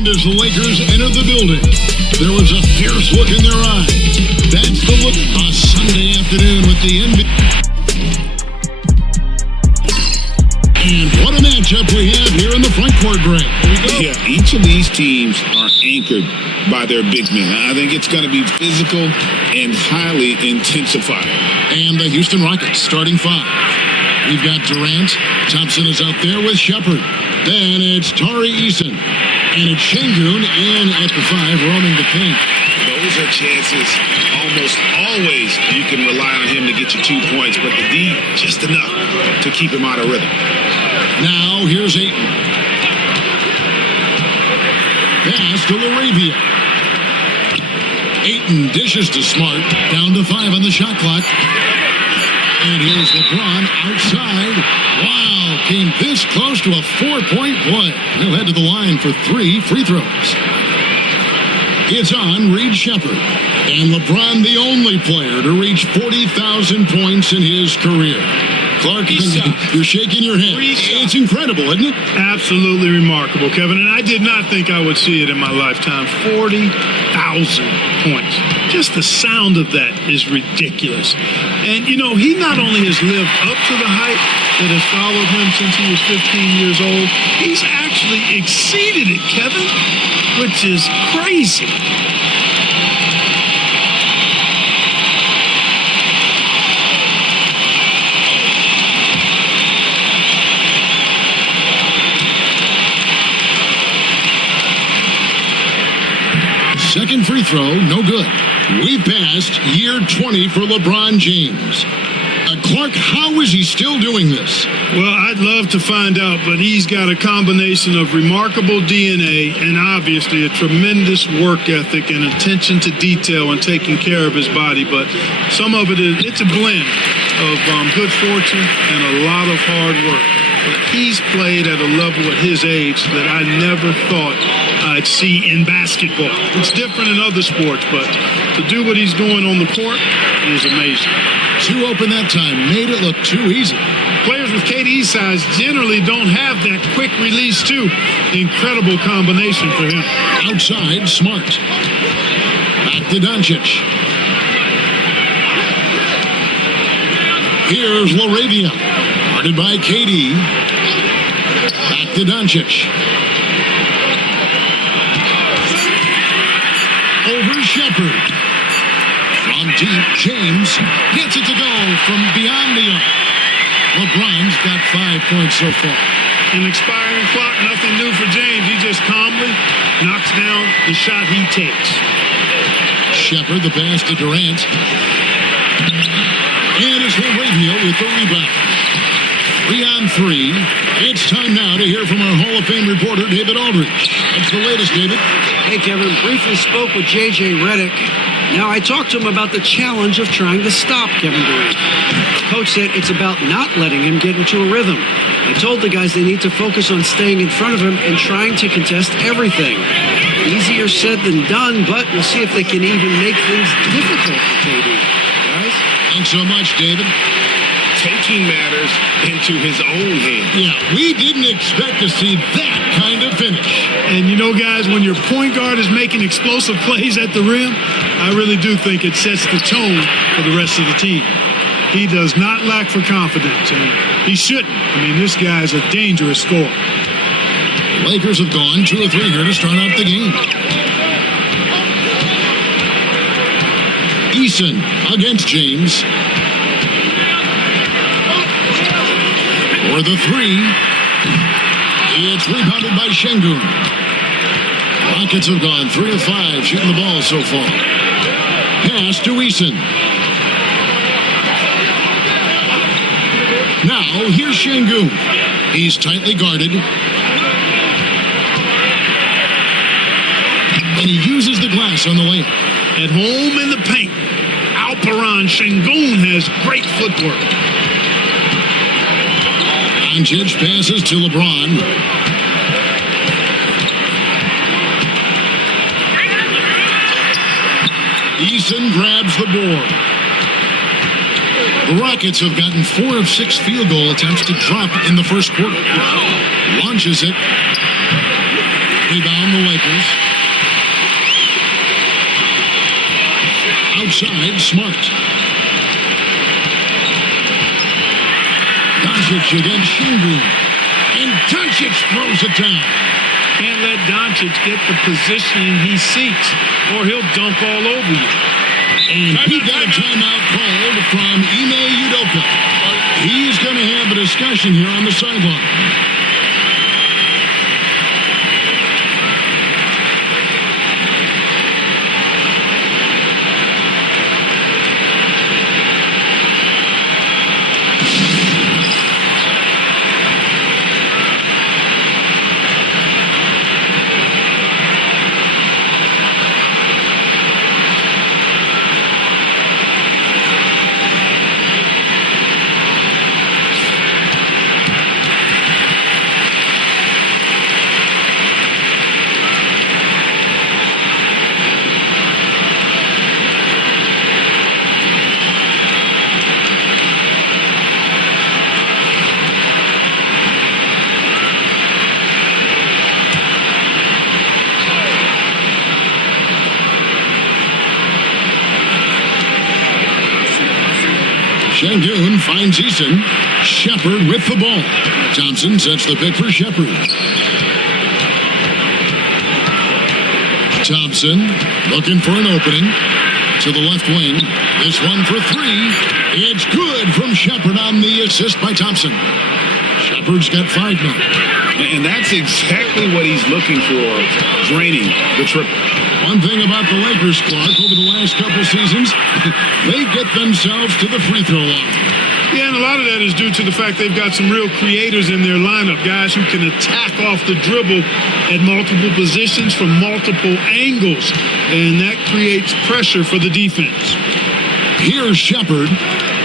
And as the Lakers entered the building, there was a fierce look in their eyes. That's the look on Sunday afternoon with the NBA. And what a matchup we have here in the front court, Greg. Here we go. Yeah, each of these teams are anchored by their big men. I think it's going to be physical and highly intensified. And the Houston Rockets starting five. We've got Durant. Thompson is out there with Shepard. Then it's Tari Eason. And it's Şengün in at the five, roaming the paint. Those are chances almost always you can rely on him to get you 2 points, but the D, just enough to keep him out of rhythm. Now here's Ayton. Pass to LaRavia. Ayton dishes to Smart. Down to 5 on the shot clock. And here's LeBron outside. Wow, came this close to a 4-point play. He'll head to the line for 3 free throws. It's on Reed Shepard. And LeBron, the only player to reach 40,000 points in his career. Clark, you're shaking your head. It's incredible, isn't it? Absolutely remarkable, Kevin. And I did not think I would see it in my lifetime. 40,000 points. Just the sound of that is ridiculous. And, you know, he not only has lived up to the hype that has followed him since he was 15 years old, he's actually exceeded it, Kevin, which is crazy. Second free throw, no good. We've passed year 20 for LeBron James. Clark, how is he still doing this? Well, I'd love to find out, but he's got a combination of remarkable DNA and obviously a tremendous work ethic and attention to detail and taking care of his body. But some of it's a blend of good fortune and a lot of hard work. But he's played at a level at his age that I never thought I'd see in basketball. It's different in other sports, but to do what he's doing on the court is amazing. 2 open that time, made it look too easy. Players with KD's size generally don't have that quick release, too. Incredible combination for him. Outside, Smart. Back to Doncic. Here's LaRavia. Guarded by KD. Back to Doncic. Over Shepard. From deep, James gets it to go from beyond the arc. LeBron's got 5 points so far. An expiring clock, nothing new for James. He just calmly knocks down the shot he takes. Shepard, the pass to Durant. And it's LaRavia with the rebound. 3 on 3. It's time now to hear from our Hall of Fame reporter, David Aldridge. What's the latest, David? Hey, Kevin. Briefly spoke with J.J. Redick. Now, I talked to him about the challenge of trying to stop Kevin Durant. Coach said it's about not letting him get into a rhythm. I told the guys they need to focus on staying in front of him and trying to contest everything. Easier said than done, but we'll see if they can even make things difficult for KD. Guys? Thanks so much, David. Taking matters into his own hands. Yeah, we didn't expect to see that kind of finish. And you know, guys, when your point guard is making explosive plays at the rim, I really do think it sets the tone for the rest of the team. He does not lack for confidence, and he shouldn't. I mean, this guy's a dangerous scorer. Lakers have gone 2 or 3 here to start out the game. Eason against James. For the 3. It's rebounded by Şengün. Rockets have gone 3 of 5 shooting the ball so far. Pass to Eason. Now, here's Şengün. He's tightly guarded. And he uses the glass on the layup. At home in the paint, Alperen Şengün has great footwork. Doncic passes to LeBron. Eason grabs the board. The Rockets have gotten 4 of 6 field goal attempts to drop in the first quarter. Launches it. Rebound the Lakers. Outside, Smart. Doncic against Shingun. And Doncic throws it down. Can't let Doncic get the positioning he seeks, or he'll dunk all over you. And he got a timeout called from Ime Udoka. He's going to have a discussion here on the sideline. Shengun finds Eason. Shepard with the ball. Johnson sets the pick for Shepard. Thompson looking for an opening to the left wing. This one for three. It's good from Shepard on the assist by Thompson. Shepard's got 5 now. And that's exactly what he's looking for, draining the triple. One thing about the Lakers, Clark, over the last couple seasons, they get themselves to the free throw line. Yeah, and a lot of that is due to the fact they've got some real creators in their lineup, guys who can attack off the dribble at multiple positions from multiple angles, and that creates pressure for the defense. Here's Shepard.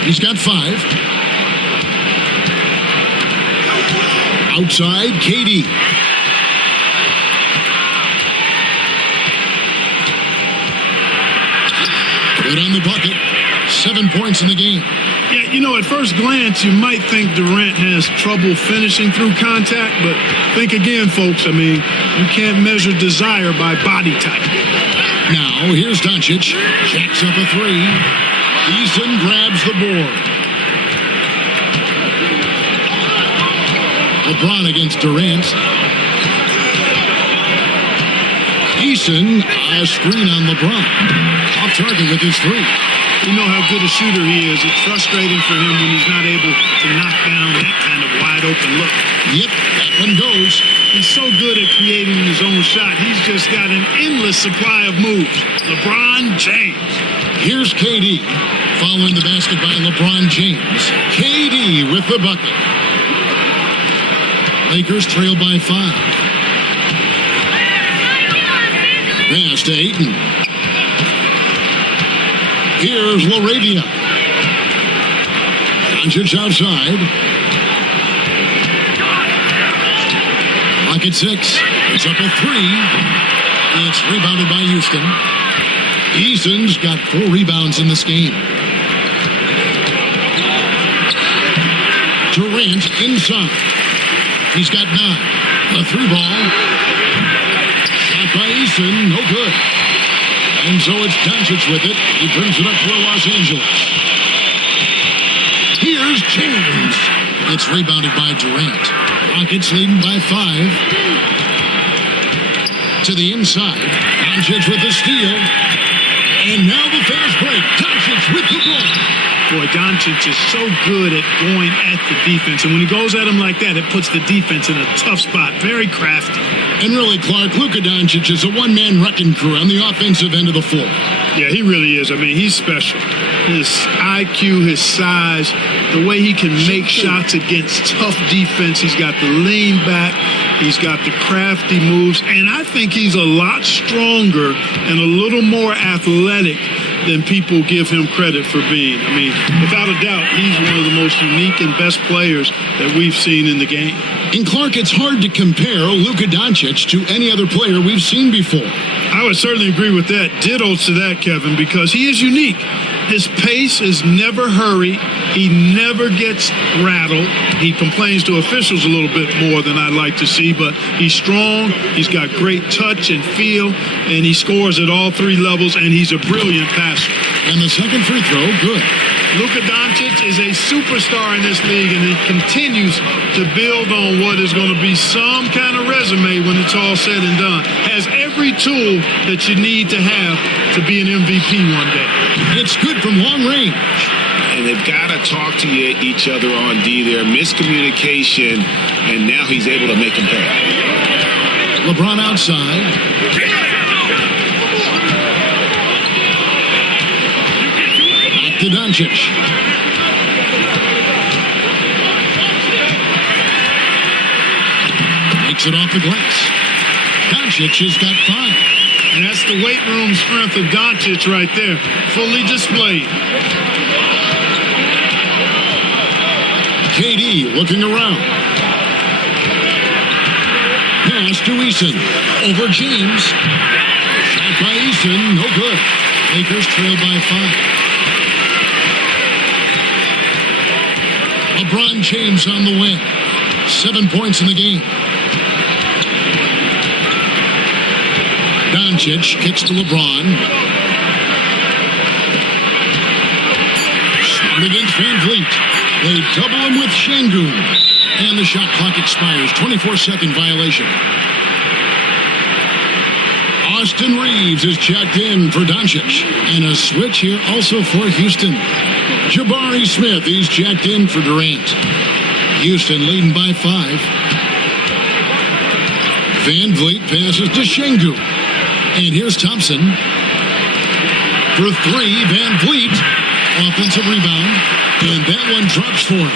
He's got 5. Outside, KD. Good on the bucket. 7 points in the game. Yeah, you know, at first glance, you might think Durant has trouble finishing through contact, but think again, folks. I mean, you can't measure desire by body type. Now, here's Doncic. Jacks up a 3. Eason grabs the board. LeBron against Durant. Eason, a screen on LeBron. Off target with his 3. You know how good a shooter he is. It's frustrating for him when he's not able to knock down that kind of wide open look. Yep, that one goes. He's so good at creating his own shot. He's just got an endless supply of moves. LeBron James. Here's KD. Following the basket by LeBron James. KD with the bucket. Lakers trail by 5. Pass to Ayton. Here's LaRavia. Doncic outside. Clock at 6. It's up a 3. It's rebounded by Houston. Eason's got 4 rebounds in this game. Durant inside. He's got 9. A 3 ball. Shot by Eason. No good. And so it's Doncic with it. He brings it up for Los Angeles. Here's James. It's rebounded by Durant. Rockets leading by 5. To the inside. Doncic with the steal. And now the fast break. Doncic with the ball. Boy, Doncic is so good at going at the defense. And when he goes at him like that, it puts the defense in a tough spot. Very crafty. And really, Clark, Luka Doncic is a one-man wrecking crew on the offensive end of the floor. Yeah, he really is. I mean, he's special. His IQ, his size, the way he can make shots against tough defense. He's got the lean back. He's got the crafty moves. And I think he's a lot stronger and a little more athletic than people give him credit for being. I mean, without a doubt, he's one of the most unique and best players that we've seen in the game. And Clark, it's hard to compare Luka Doncic to any other player we've seen before. I would certainly agree with that. Ditto to that, Kevin, because he is unique. His pace is never hurried. He never gets rattled. He complains to officials a little bit more than I'd like to see, but he's strong. He's got great touch and feel, and he scores at all three levels, and he's a brilliant passer. And the second free throw, good. Luka Doncic is a superstar in this league, and he continues to build on what is going to be some kind of resume when it's all said and done. Has every tool that you need to have to be an MVP one day. It's good from long range. And they've got to talk to each other on D there. Miscommunication, and now he's able to make him pay. LeBron outside. Back to Doncic. Takes it off the glass. Doncic has got 5. And that's the weight room strength of Doncic right there. Fully displayed. KD looking around. Pass to Eason. Over James. Shot by Eason. No good. Lakers trail by 5. LeBron James on the win. 7 points in the game. Doncic kicks to LeBron. Smart against Van Vliet. They double him with Şengün. And the shot clock expires. 24-second violation. Austin Reeves is checked in for Doncic. And a switch here also for Houston. Jabari Smith is checked in for Durant. Houston leading by 5. Van Vliet passes to Şengün. And here's Thompson. For 3, Van Vliet. Offensive rebound. And that one drops for him.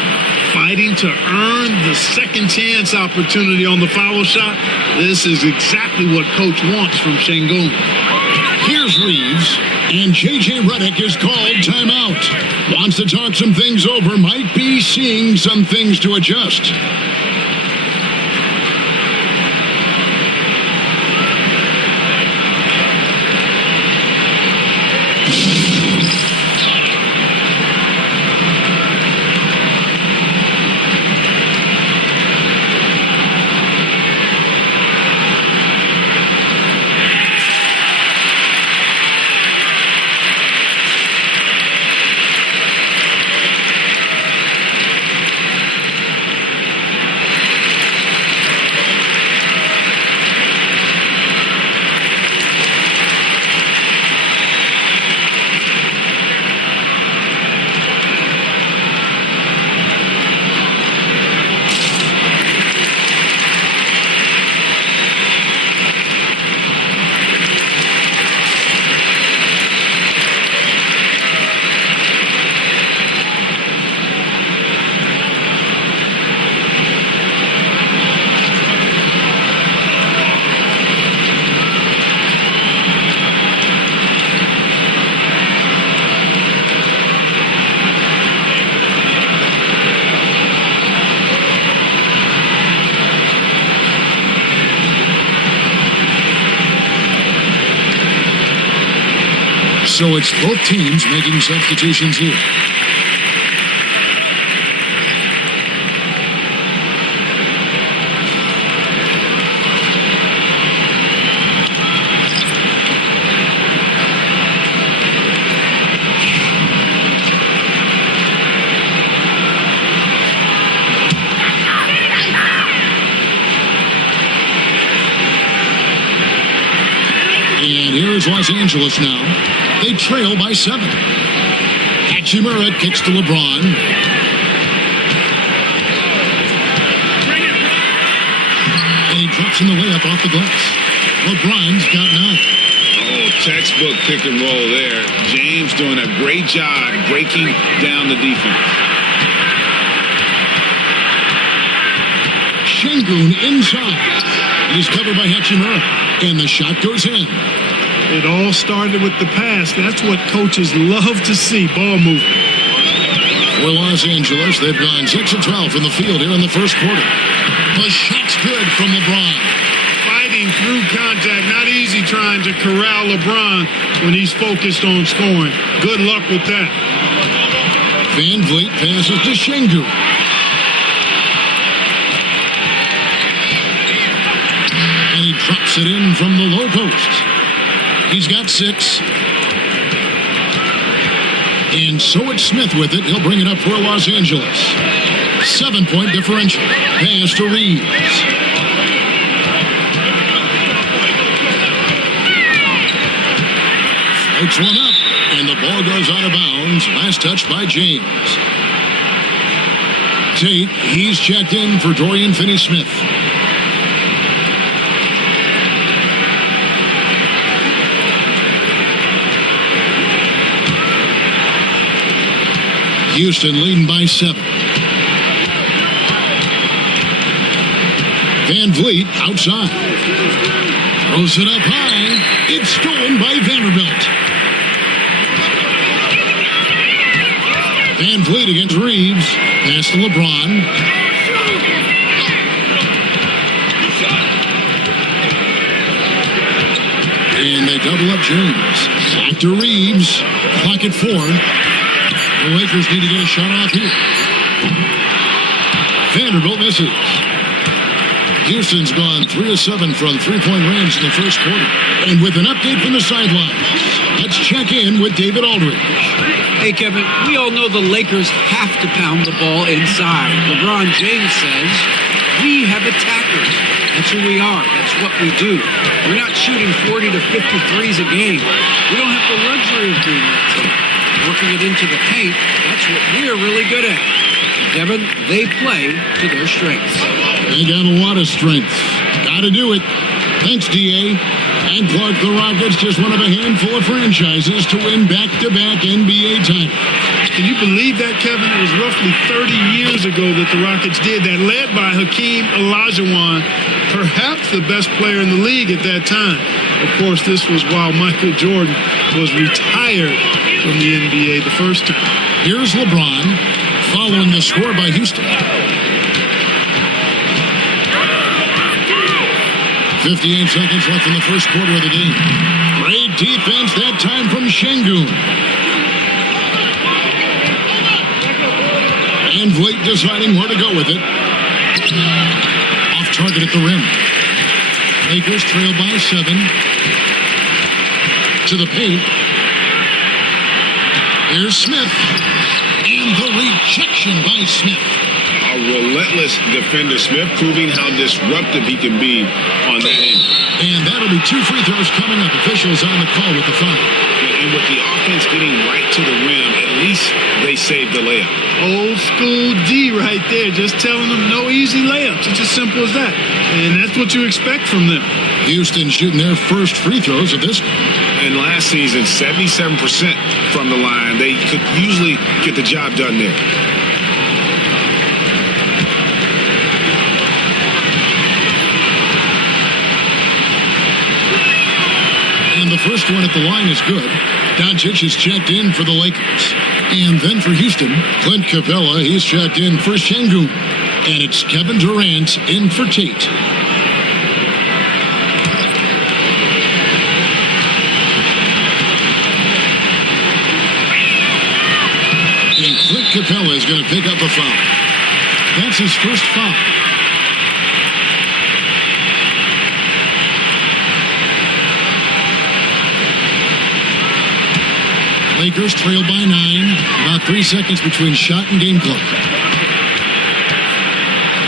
Fighting to earn the second chance opportunity on the foul shot. This is exactly what Coach wants from Şengün. Here's Reeves. And J.J. Redick is called timeout. Wants to talk some things over. Might be seeing some things to adjust. So it's both teams making substitutions here. And here is Los Angeles now. They trail by 7. Hachimura kicks to LeBron. And he drops in the layup off the glass. LeBron's got 9. Oh, textbook pick and roll there. James doing a great job breaking down the defense. Şengün inside. He's covered by Hachimura. And the shot goes in. It all started with the pass. That's what coaches love to see, ball movement. For Los Angeles, they've gone 6 of 12 from the field here in the first quarter. The shot's good from LeBron. Fighting game through contact. Not easy trying to corral LeBron when he's focused on scoring. Good luck with that. Van Vliet passes to Şengün. And he drops it in from the low post. He's got 6. And so it's Smith with it. He'll bring it up for Los Angeles. 7-point differential. Pass to Reeves. Floats one up, and the ball goes out of bounds. Last touch by James. Tate, he's checked in for Dorian Finney-Smith. Houston leading by 7. Van Vliet outside. Throws it up high. It's stolen by Vanderbilt. Van Vliet against Reeves. Pass to LeBron. And they double up James. Back to Reeves. Clock at 4. The Lakers need to get a shot off here. Vanderbilt misses. Houston's gone 3 of 7 from three-point range in the first quarter. And with an update from the sidelines, let's check in with David Aldridge. Hey, Kevin, we all know the Lakers have to pound the ball inside. LeBron James says, we have attackers. That's who we are. That's what we do. We're not shooting 40 to 53s a game. We don't have the luxury of doing that today. Working it into the paint, that's what we're really good at. Kevin, they play to their strengths. They got a lot of strength. Got to do it. Thanks, D.A. And Clark, the Rockets, just one of a handful of franchises to win back-to-back NBA titles. Can you believe that, Kevin? It was roughly 30 years ago that the Rockets did that, led by Hakeem Olajuwon, perhaps the best player in the league at that time. Of course, this was while Michael Jordan was retired from the NBA the first time. Here's LeBron following the score by Houston. 58 seconds left in the first quarter of the game. Great defense that time from Şengün. And Vliet deciding where to go with it. Off target at the rim. Lakers trail by 7. To the paint. Here's Smith. And the rejection by Smith. A relentless defender, Smith, proving how disruptive he can be on that end. And that'll be 2 free throws coming up. Officials on the call with the foul. And with the offense getting right to the rim, at least they saved the layup. Old school D right there, just telling them no easy layups. It's as simple as that. And that's what you expect from them. Houston shooting their first free throws of this game. And last season, 77% from the line. They could usually get the job done there. And the first one at the line is good. Doncic is checked in for the Lakers. And then for Houston, Clint Capella, he's checked in for Şengün. And it's Kevin Durant in for Tate. And Clint Capella is going to pick up a foul. That's his first foul. Lakers trail by 9. About 3 seconds between shot and game clock.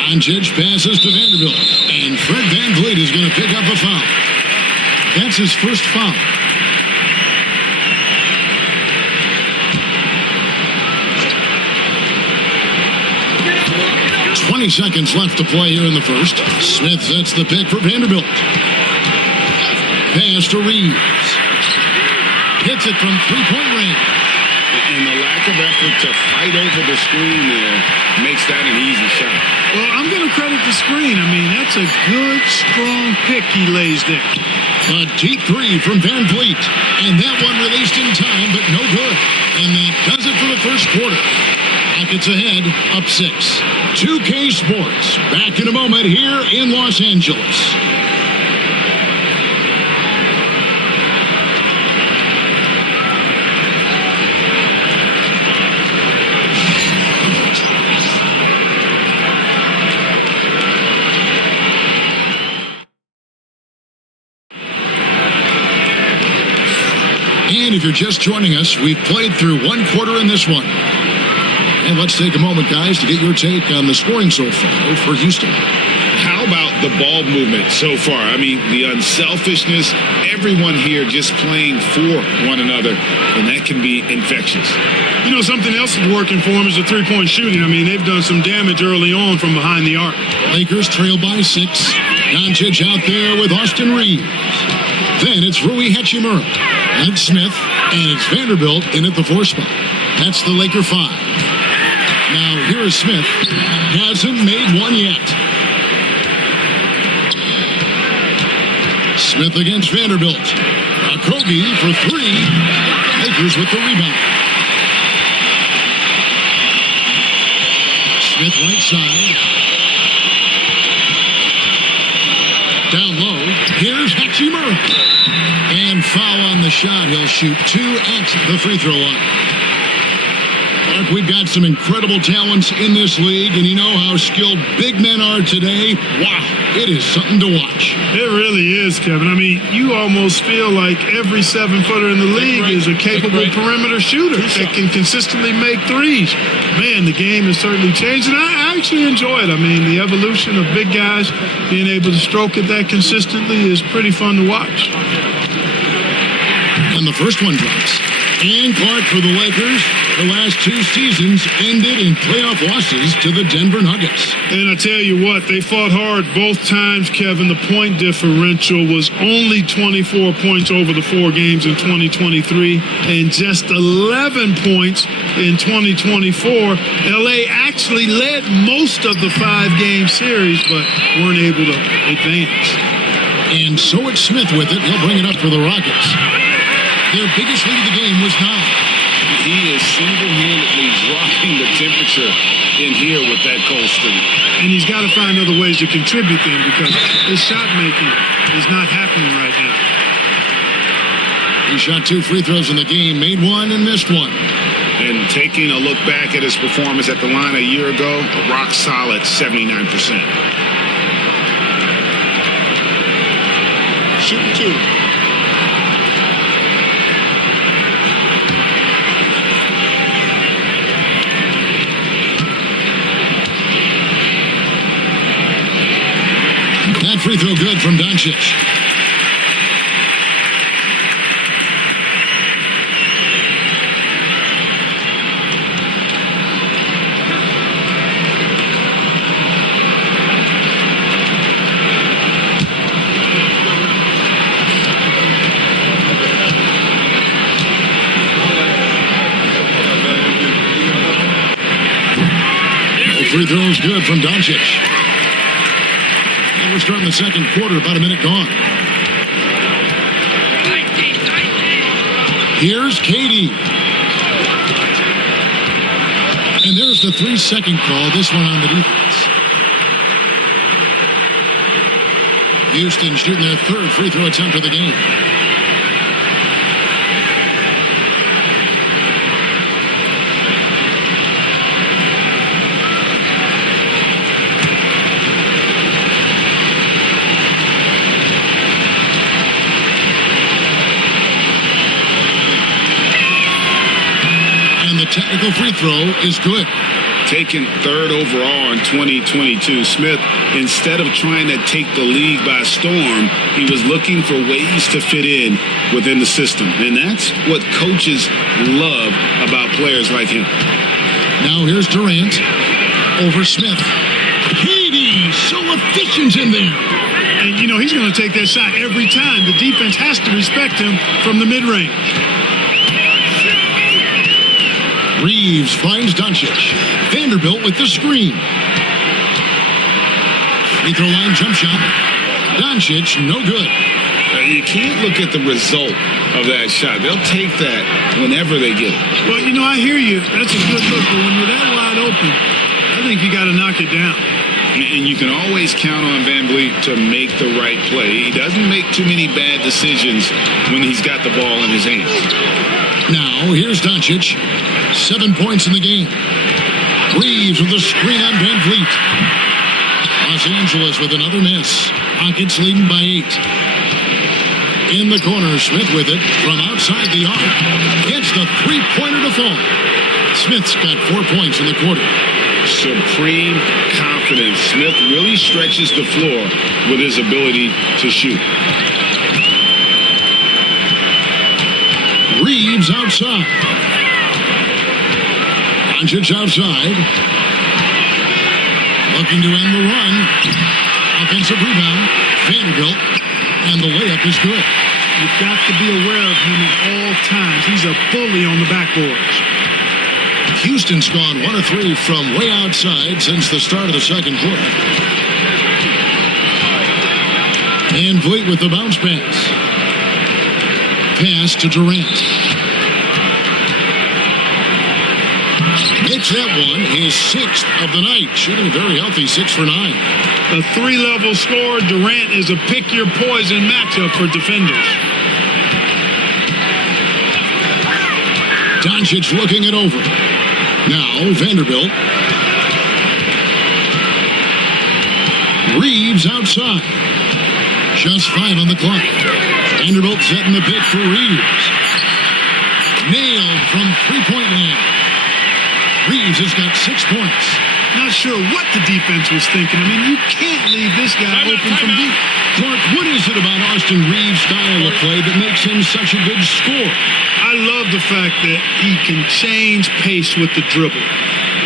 Doncic passes to Vanderbilt. And Fred VanVleet is going to pick up a foul. That's his first foul. "20 seconds left to play here in the first. Smith sets the pick for Vanderbilt. Pass to Reeves. Hits it from three-point range. And the lack of effort to fight over the screen there makes that an easy shot. Well, I'm going to credit the screen. I mean, that's a good, strong pick he lays there. A deep three from VanVleet. And that one released in time, but no good. And that does it for the first quarter. Rockets ahead, up 6. 2K Sports, back in a moment here in Los Angeles. And if you're just joining us, we've played through one quarter in this one. And let's take a moment, guys, to get your take on the scoring so far for Houston. How about the ball movement so far? I mean, the unselfishness, everyone here just playing for one another, and that can be infectious. You know, something else that's working for them is the three-point shooting. I mean, they've done some damage early on from behind the arc. Lakers trail by 6. Doncic out there with Austin Reeves. Then it's Rui Hachimura. And Smith. And it's Vanderbilt in at the 4 spot. That's the Laker 5. Now, here is Smith. Hasn't made one yet. Smith against Vanderbilt. Okogie for 3. Lakers with the rebound. Smith right side. Down low. Here's Hachimura. And foul on the shot. He'll shoot 2 at the free throw line. Mark, we've got some incredible talents in this league, and you know how skilled big men are today. Wow, it is something to watch. It really is, Kevin. I mean, you almost feel like every 7-footer in the league is a capable perimeter shooter that can consistently make threes. Man, the game has certainly changed, and I actually enjoy it. I mean, the evolution of big guys being able to stroke it that consistently is pretty fun to watch. And the first one drops. And Clark for the Lakers. The last 2 seasons ended in playoff losses to the Denver Nuggets. And I tell you what, they fought hard both times, Kevin. The point differential was only 24 points over the 4 games in 2023 and just 11 points in 2024. LA actually led most of the 5-game series, but weren't able to advance. And so it's Smith with it. He'll bring it up for the Rockets. Their biggest lead of the game was 9. He is single-handedly dropping the temperature in here with that cold streak. And he's got to find other ways to contribute then, because his shot making is not happening right now. He shot 2 free throws in the game, made 1 and missed 1. And taking a look back at his performance at the line a year ago, a rock solid 79%. Shooting 2. That free throw good from Doncic. Free throw is good from Doncic. And we're starting the second quarter, about a minute gone. Here's Katie. And there's the 3-second call, this one on the defense. Houston shooting their 3rd free throw attempt of the game. Technical free throw is good. Taken 3rd overall in 2022, Smith, instead of trying to take the league by storm, he was looking for ways to fit in within the system. And that's what coaches love about players like him. Now here's Durant over Smith. Katie, so efficient in there. And, you know, he's going to take that shot every time. The defense has to respect him from the mid-range. Reeves finds Doncic. Vanderbilt with the screen. Free throw line jump shot. Doncic, no good. You can't look at the result of that shot. They'll take that whenever they get it. Well, you know, I hear you. That's a good look. But when you're that wide open, I think you got to knock it down. And you can always count on VanVleet to make the right play. He doesn't make too many bad decisions when he's got the ball in his hands. Now, here's Doncic. 7 points in the game. Reeves with a screen on VanVleet. Los Angeles with another miss. Rockets leading by 8. In the corner, Smith with it from outside the arc. Gets the three-pointer to fall. Smith's got 4 points in the quarter. Supreme confidence. Smith really stretches the floor with his ability to shoot. Reeves outside. Doncic outside. Looking to end the run. Offensive rebound. Vanderbilt. And the layup is good. You've got to be aware of him at all times. He's a bully on the backboards. Houston's gone 1 of 3 from way outside since the start of the second quarter. And Voigt with the bounce pass. Pass to Durant. Makes that one his 6th of the night. Shooting a very healthy 6 for 9. A 3-level scorer, Durant is a pick-your-poison matchup for defenders. Doncic looking it over. Now Vanderbilt. Reeves outside. Just 5 on the clock. Vanderbilt setting the pick for Reeves. Nailed from three-point land. Reeves has got 6 points. Not sure what the defense was thinking. I mean, you can't leave this guy open from deep. Clark, what is it about Austin Reeves' style of play that makes him such a good scorer? I love the fact that he can change pace with the dribble.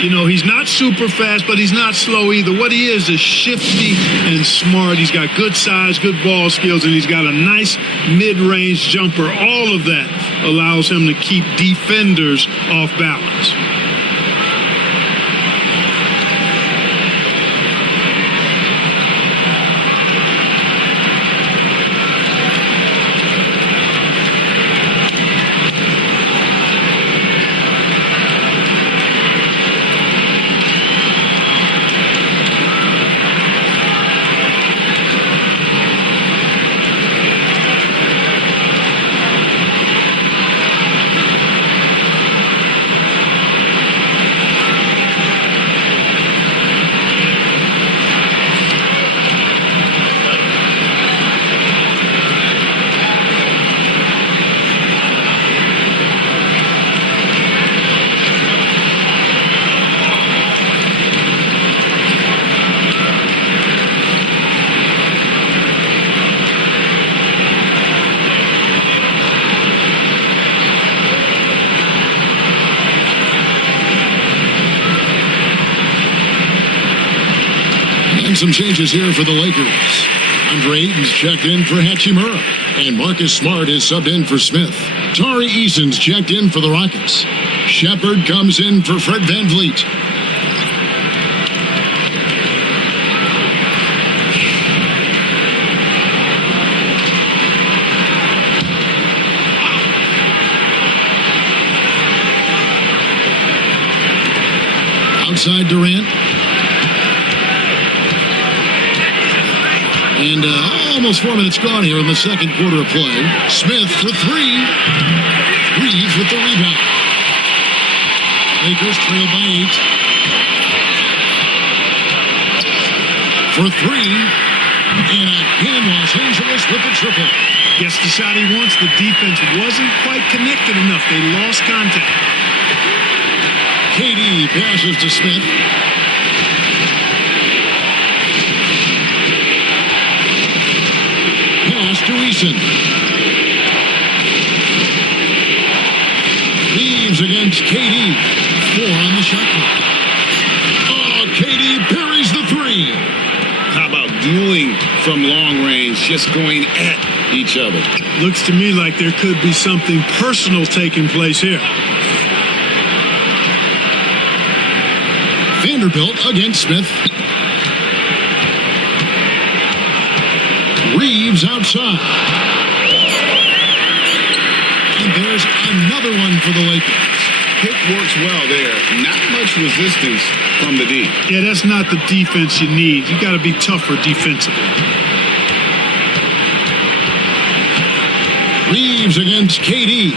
You know, he's not super fast, but he's not slow either. What he is shifty and smart. He's got good size, good ball skills, and he's got a nice mid-range jumper. All of that allows him to keep defenders off balance. Some changes here for the Lakers. Andre Ayton's checked in for Hachimura, and Marcus Smart is subbed in for Smith. Tari Eason's checked in for the Rockets. Shepard comes in for Fred VanVleet. Outside Durant. And almost 4 minutes gone here in the second quarter of play. Smith for 3. Reeves with the rebound. Lakers trail by 8. For 3. And again, Los Angeles with the triple. Gets the shot he wants. The defense wasn't quite connected enough. They lost contact. KD passes to Smith. To Eason. Reeves against KD. 4 on the shot clock. Oh, KD parries the 3. How about dueling from long range, just going at each other? Looks to me like there could be something personal taking place here. Vanderbilt against Smith. Reeves outside. And there's another one for the Lakers. Pick works well there. Not much resistance from the D. Yeah, that's not the defense you need. You got to be tougher defensively. Reeves against KD.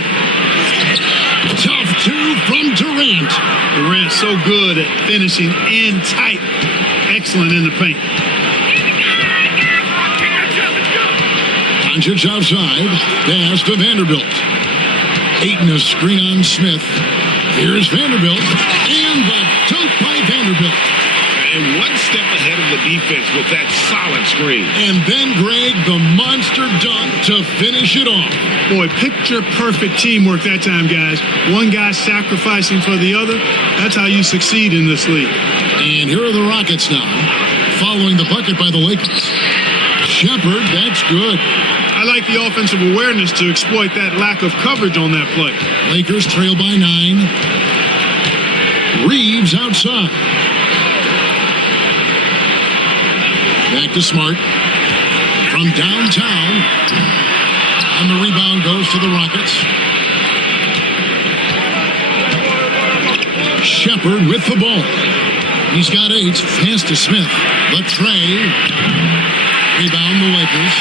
Tough 2 from Durant. Durant so good at finishing in tight. Excellent in the paint. Doncic outside. Pass to Vanderbilt. Ayton a screen on Smith. Here's Vanderbilt. And the dunk by Vanderbilt. And one step ahead of the defense with that solid screen. And then, Greg, the monster dunk to finish it off. Boy, picture-perfect teamwork that time, guys. One guy sacrificing for the other. That's how you succeed in this league. And here are the Rockets now, following the bucket by the Lakers. Shepard, that's good. I like the offensive awareness to exploit that lack of coverage on that play. Lakers trail by 9. Reeves outside. Back to Smart. From downtown. And the rebound goes to the Rockets. Shepard with the ball. He's got 8. Pass to Smith. The tray. Rebound the Lakers.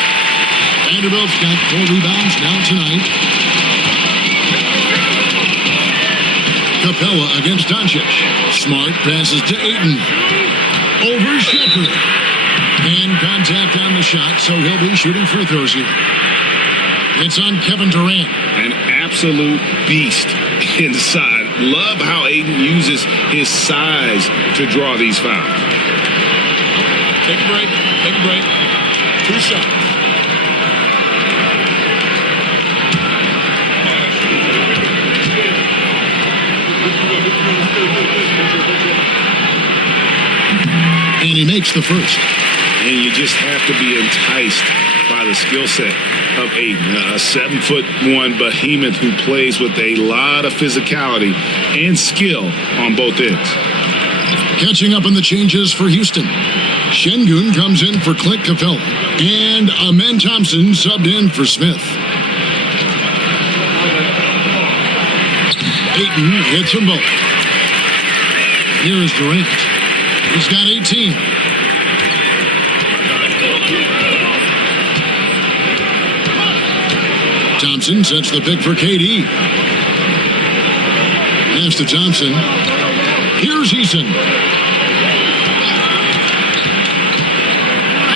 Vanderbilt's got 4 rebounds now tonight. Capella against Doncic. Smart passes to Ayton. Over Shepard. And contact on the shot, so he'll be shooting free throws here. It's on Kevin Durant. An absolute beast inside. Love how Ayton uses his size to draw these fouls. Take a break. Take a break. 2 shots. And he makes the first. And you just have to be enticed by the skill set of Ayton, a 7'1" behemoth who plays with a lot of physicality and skill on both ends. Catching up on the changes for Houston. Şengün comes in for Clint Capella. And Amen Thompson subbed in for Smith. Ayton hits them both. Here is Durant. He's got 18. Thompson sets the pick for KD. Pass to Thompson. Here's Eason.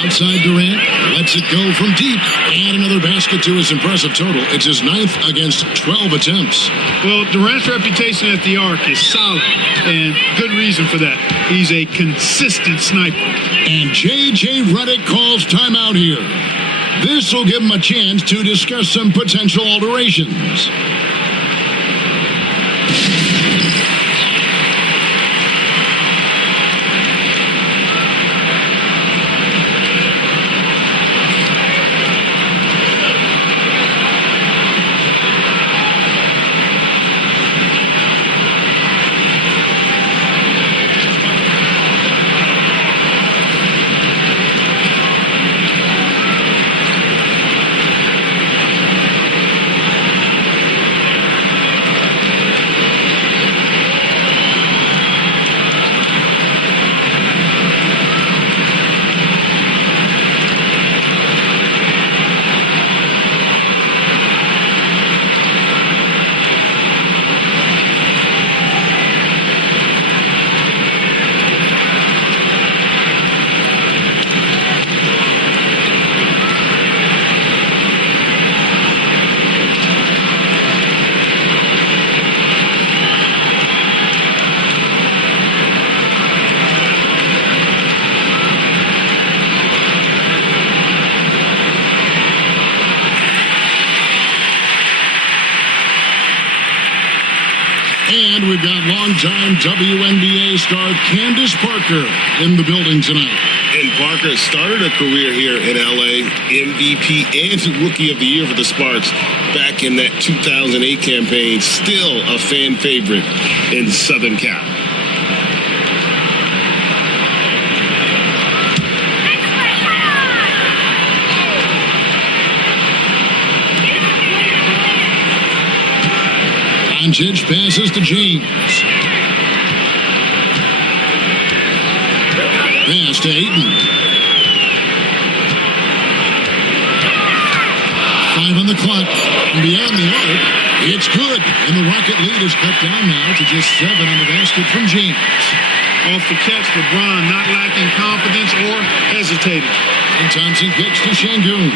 Outside Durant. Lets it go from deep. And another basket to his impressive total. It's his 9th against 12 attempts. Well, Durant's reputation at the arc is solid, and good reason for that. He's a consistent sniper. And J.J. Redick calls timeout here. This will give him a chance to discuss some potential alterations. And we've got longtime WNBA star Candace Parker in the building tonight. And Parker started a career here in LA, MVP and Rookie of the Year for the Sparks back in that 2008 campaign. Still a fan favorite in Southern Cal. Doncic passes to James. Pass to Ayton. 5 on the clock. And beyond the arc, it's good. And the Rocket lead is cut down now to just 7 on the basket from James. Off the catch, LeBron not lacking confidence or hesitating. And Thompson kicks to Şengün.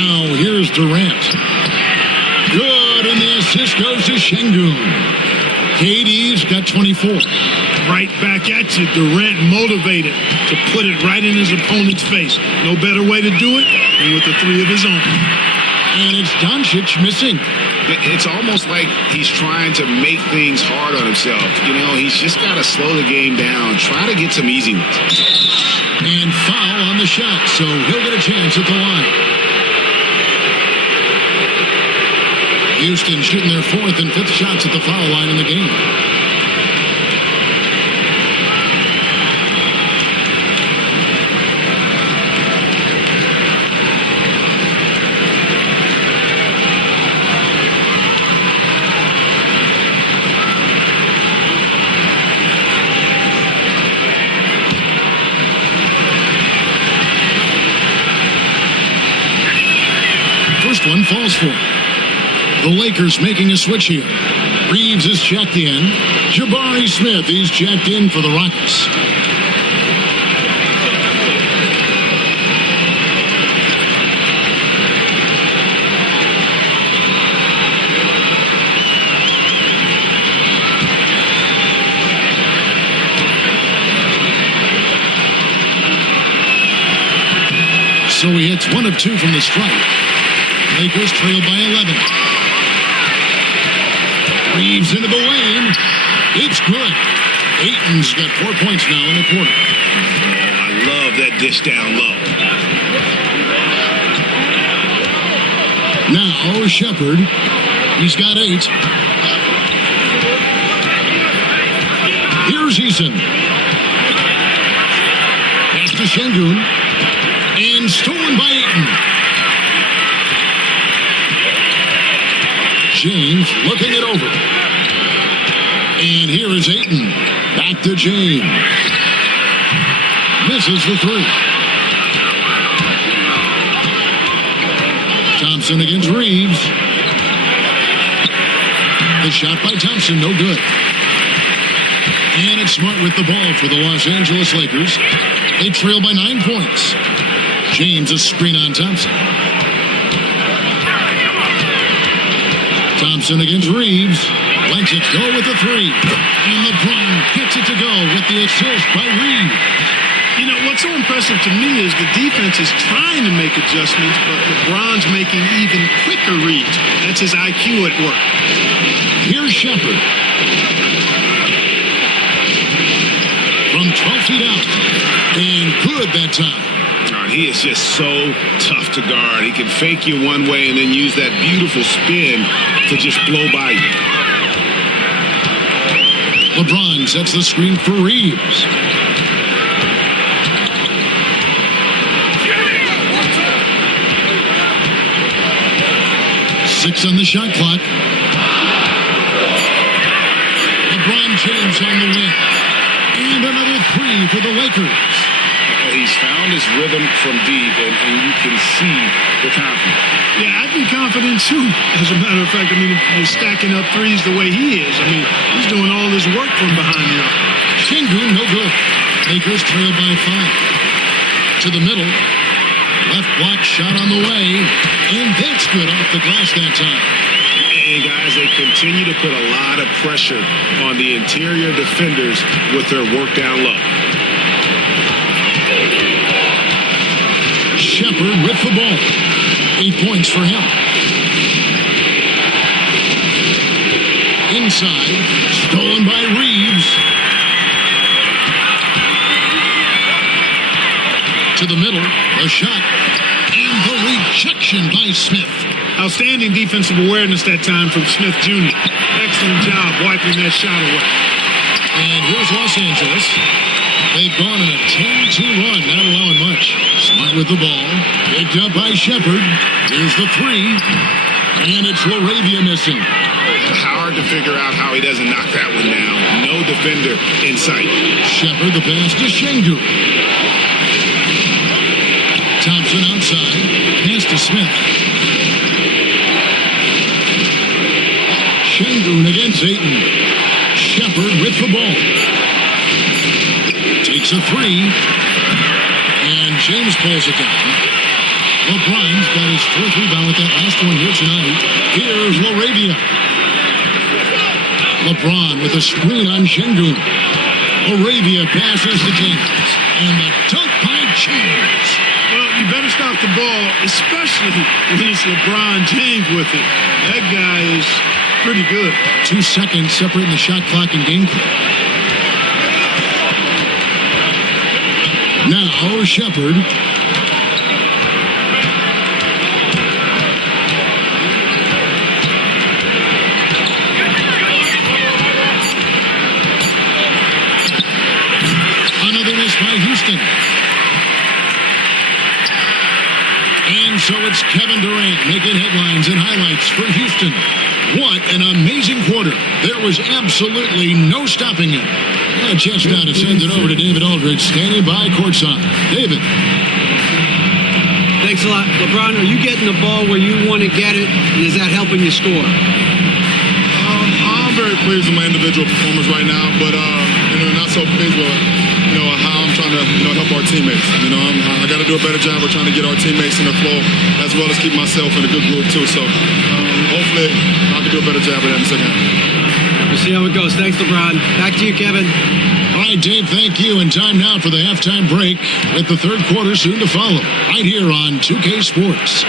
Now here's Durant. Good, and the assist goes to Şengün. KD's got 24. Right back at you. Durant motivated to put it right in his opponent's face. No better way to do it than with a three of his own. And it's Doncic missing. It's almost like he's trying to make things hard on himself. You know, he's just got to slow the game down, try to get some easiness. And foul on the shot, so he'll get a chance at the line. Houston shooting their fourth and fifth shots at the foul line in the game. First one falls for him. The Lakers making a switch here. Reeves is checked in. Jabari Smith, he's checked in for the Rockets. So he hits 1 of 2 from the stripe. Lakers trail by 11. Reeves into the lane. It's good. Ayton's got 4 points now in the quarter. Oh, I love that dish down low. Now Shepherd. He's got 8. Here's Eason. Pass to Şengün. And stolen by Ayton. James looking it over. And here is Ayton. Back to James. Misses the 3. Thompson against Reeves. The shot by Thompson, no good. And it's Smart with the ball for the Los Angeles Lakers. They trail by 9 points. James a screen on Thompson. Thompson against Reeves. Lets it go with the 3. And LeBron gets it to go with the assist by Reeves. You know, what's so impressive to me is the defense is trying to make adjustments, but LeBron's making even quicker reads. That's his IQ at work. Here's Shepherd. From 12 feet out. And good that time. He is just so tough to guard. He can fake you one way and then use that beautiful spin to just blow by you. LeBron sets the screen for Reeves. Six on the shot clock. LeBron James on the win. And another 3 for the Lakers. He's found his rhythm from deep, and you can see the confidence. Yeah, I'd be confident too. As a matter of fact, I mean, he's stacking up threes the way he is. I mean, he's doing all this work from behind the arc. Şengün, no good. Lakers trail by 5. To the middle. Left block shot on the way. And that's good off the glass that time. And guys, they continue to put a lot of pressure on the interior defenders with their work down low. Shepherd with the ball. 8 points for him. Inside. Stolen by Reeves. To the middle. A shot. And the rejection by Smith. Outstanding defensive awareness that time from Smith Jr. Excellent job wiping that shot away. And here's Los Angeles. They've gone on a 10-2 run, not allowing much. Smart with the ball. Picked up by Shepherd. Here's the 3. And it's LaRavia missing. Hard to figure out how he doesn't knock that one down. No defender in sight. Shepherd the pass to Şengün. Thompson outside. Pass to Smith. Şengün against Ayton. Shepherd with the ball. Takes a 3. And James pulls it down. LeBron's got his fourth rebound with that last one here tonight. Here's Laravia. LeBron with a screen on Şengün. Laravia passes to James. And the dunk by James. Well, you better stop the ball, especially when it's LeBron James with it. That guy is pretty good. 2 seconds separating the shot clock and game clock. Now Shepard. Another miss by Houston. And so it's Kevin Durant making headlines and highlights for Houston. What an amazing quarter. There was absolutely no stopping him. A chance now to send it over to David Aldridge, standing by courtside. David. Thanks a lot. LeBron, are you getting the ball where you want to get it, and is that helping you score? I'm very pleased with my individual performance right now, but not so pleased with how I'm trying to help our teammates. I got to do a better job of trying to get our teammates in the flow, as well as keep myself in a good groove too. So hopefully I can do a better job of that in the second half. We'll see how it goes. Thanks, LeBron. Back to you, Kevin. All right, Dave, thank you. And time now for the halftime break with the third quarter soon to follow. Right here on 2K Sports.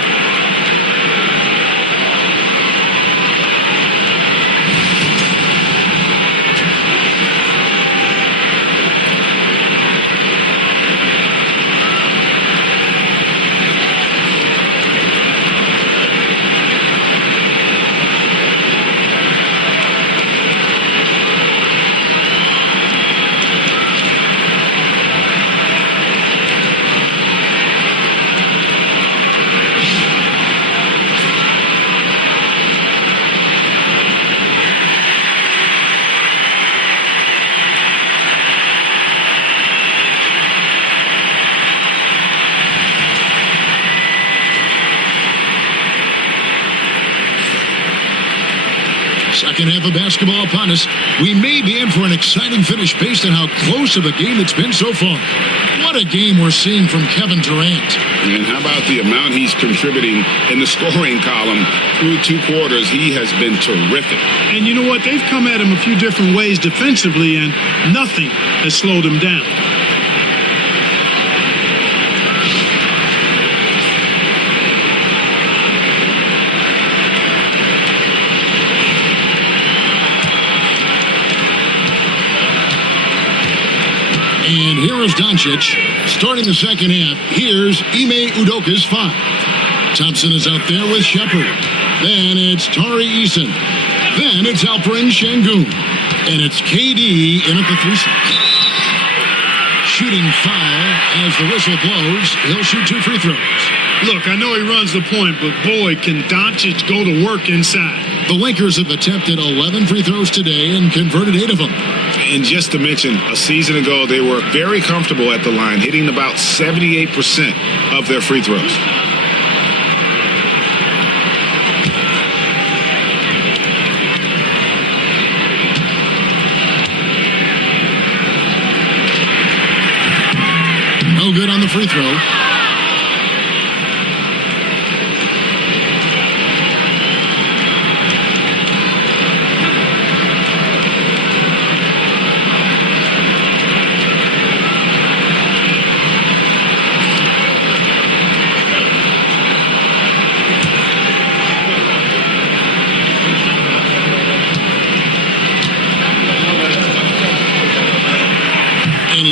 Second half of basketball upon us. We may be in for an exciting finish based on how close of a game it's been so far. What a game we're seeing from Kevin Durant. And how about the amount he's contributing in the scoring column through 2 quarters? He has been terrific. And you know what? They've come at him a few different ways defensively, and nothing has slowed him down. And here is Doncic starting the second half. Here's Ime Udoka's 5. Thompson is out there with Shepard. Then it's Tari Eason. Then it's Alperen Şengün. And it's KD in at the 3 slot. Shooting foul as the whistle blows. He'll shoot 2 free throws. Look, I know he runs the point, but boy, can Doncic go to work inside. The Lakers have attempted 11 free throws today and converted 8 of them. And just to mention, a season ago, they were very comfortable at the line, hitting about 78% of their free throws. No good on the free throw.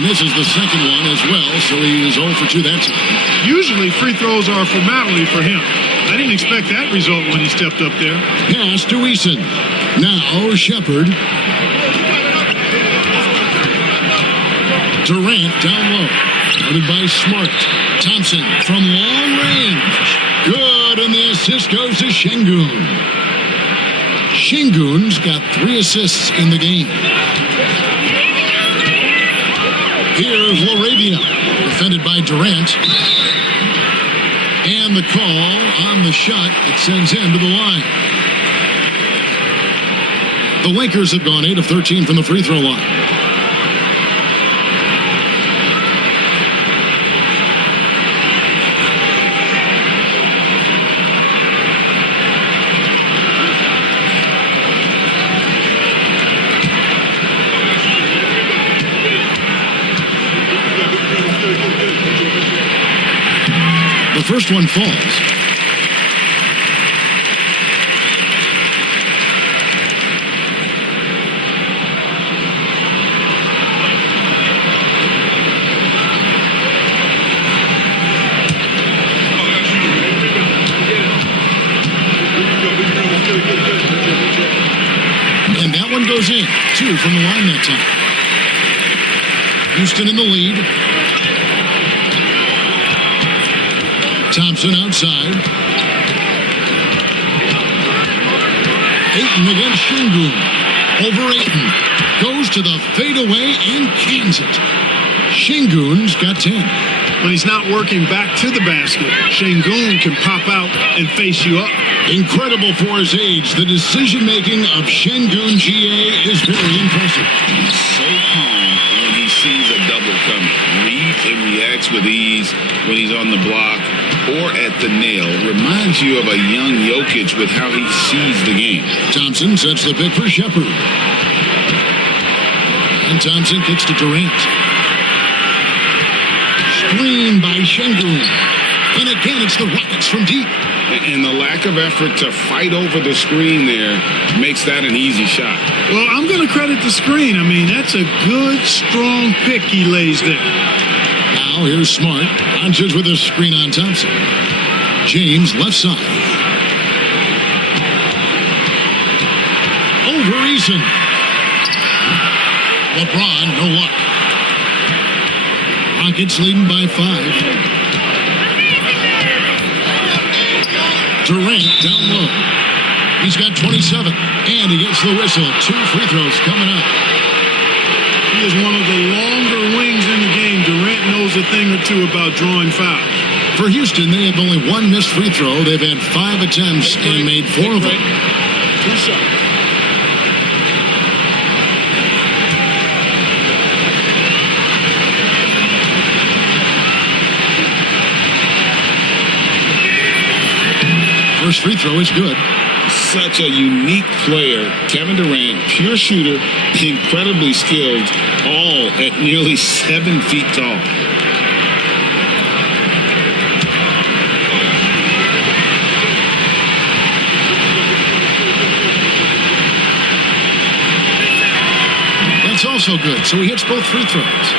Misses the second one as well, so he is 0 for 2 that time. Usually free throws are a formality for him. I didn't expect that result when he stepped up there. Pass to Eason. Now Shepard. Durant down low. Guarded by Smart. Thompson from long range. Good, and the assist goes to Şengün. Şengün's got 3 assists in the game. Here's Laravia, defended by Durant. And the call on the shot that sends him to the line. The Lakers have gone 8 of 13 from the free throw line. The first one falls. And that one goes in. 2 from the line that time. Houston in the lead. Thompson outside. Ayton against Şengün. Over Ayton. Goes to the fadeaway and cans it. Şengün's got 10. When he's not working back to the basket, Şengün can pop out and face you up. Incredible for his age. The decision-making of Şengün GA is very impressive. He's so calm when he sees a double coming. Reads and reacts with ease when he's on the block or at the nail. Reminds you of a young Jokic with how he sees the game. Thompson sets the pick for Shepherd. And Thompson kicks to Durant. Screen by Şengün. And again, it's the Rockets from deep. And the lack of effort to fight over the screen there makes that an easy shot. Well, I'm going to credit the screen. I mean, that's a good, strong pick he lays there. Now here's Smart. Hunches with a screen on Thompson. James left side. Over Eason. LeBron, no luck. Rockets leading by 5. Durant down low. He's got 27. And he gets the whistle. 2 free throws coming up. He is one of the longer wings in the game. Durant knows a thing or two about drawing fouls. For Houston, they have only 1 missed free throw. They've had 5 attempts and made 4 of them. 2 shots. First free throw is good. Such a unique player. Kevin Durant, pure shooter, incredibly skilled, all at nearly 7 feet tall. That's also good. So he hits both free throws.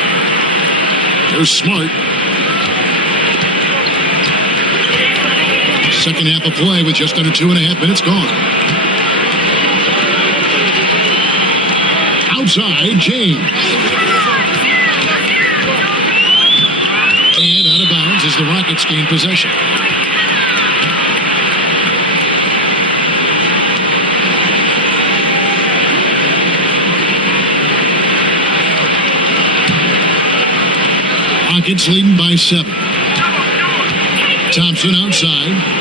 There's Smart. Second half of play with just under 2.5 minutes gone. Outside, James. And out of bounds as the Rockets gain possession. Rockets leading by 7. Thompson outside.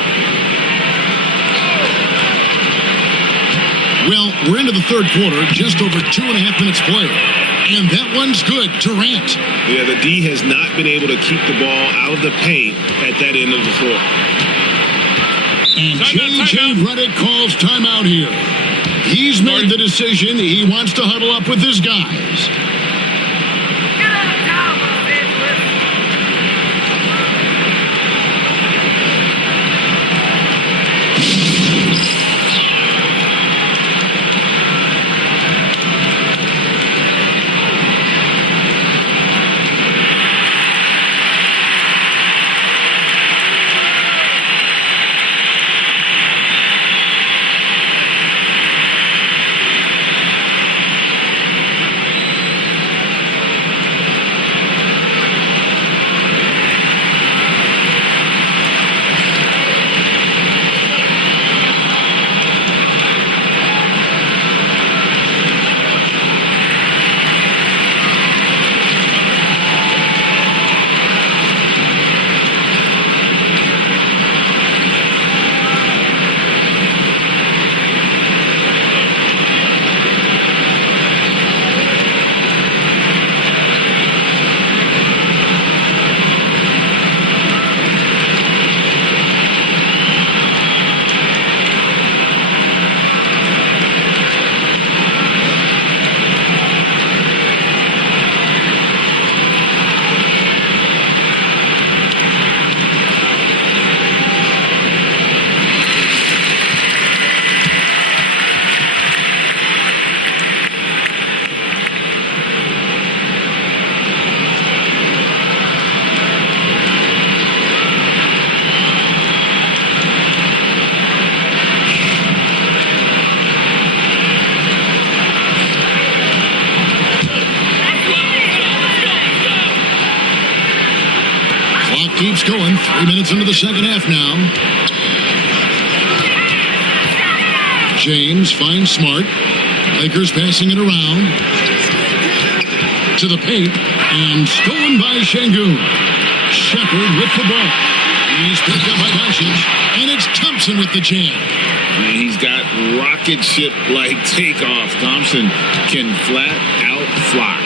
Well, we're into the third quarter, just over 2.5 minutes played. And that one's good. Durant. Yeah, the D has not been able to keep the ball out of the paint at that end of the floor. And J.J. Redick calls timeout here. He's made the decision. He wants to huddle up with his guys. keeps going. 3 minutes into the second half now. James finds Smart. Lakers passing it around to the paint, and stolen by Şengün. Shepard with the ball. He's picked up by Doncic, and it's Thompson with the jam. And he's got rocket ship-like takeoff. Thompson can flat out fly.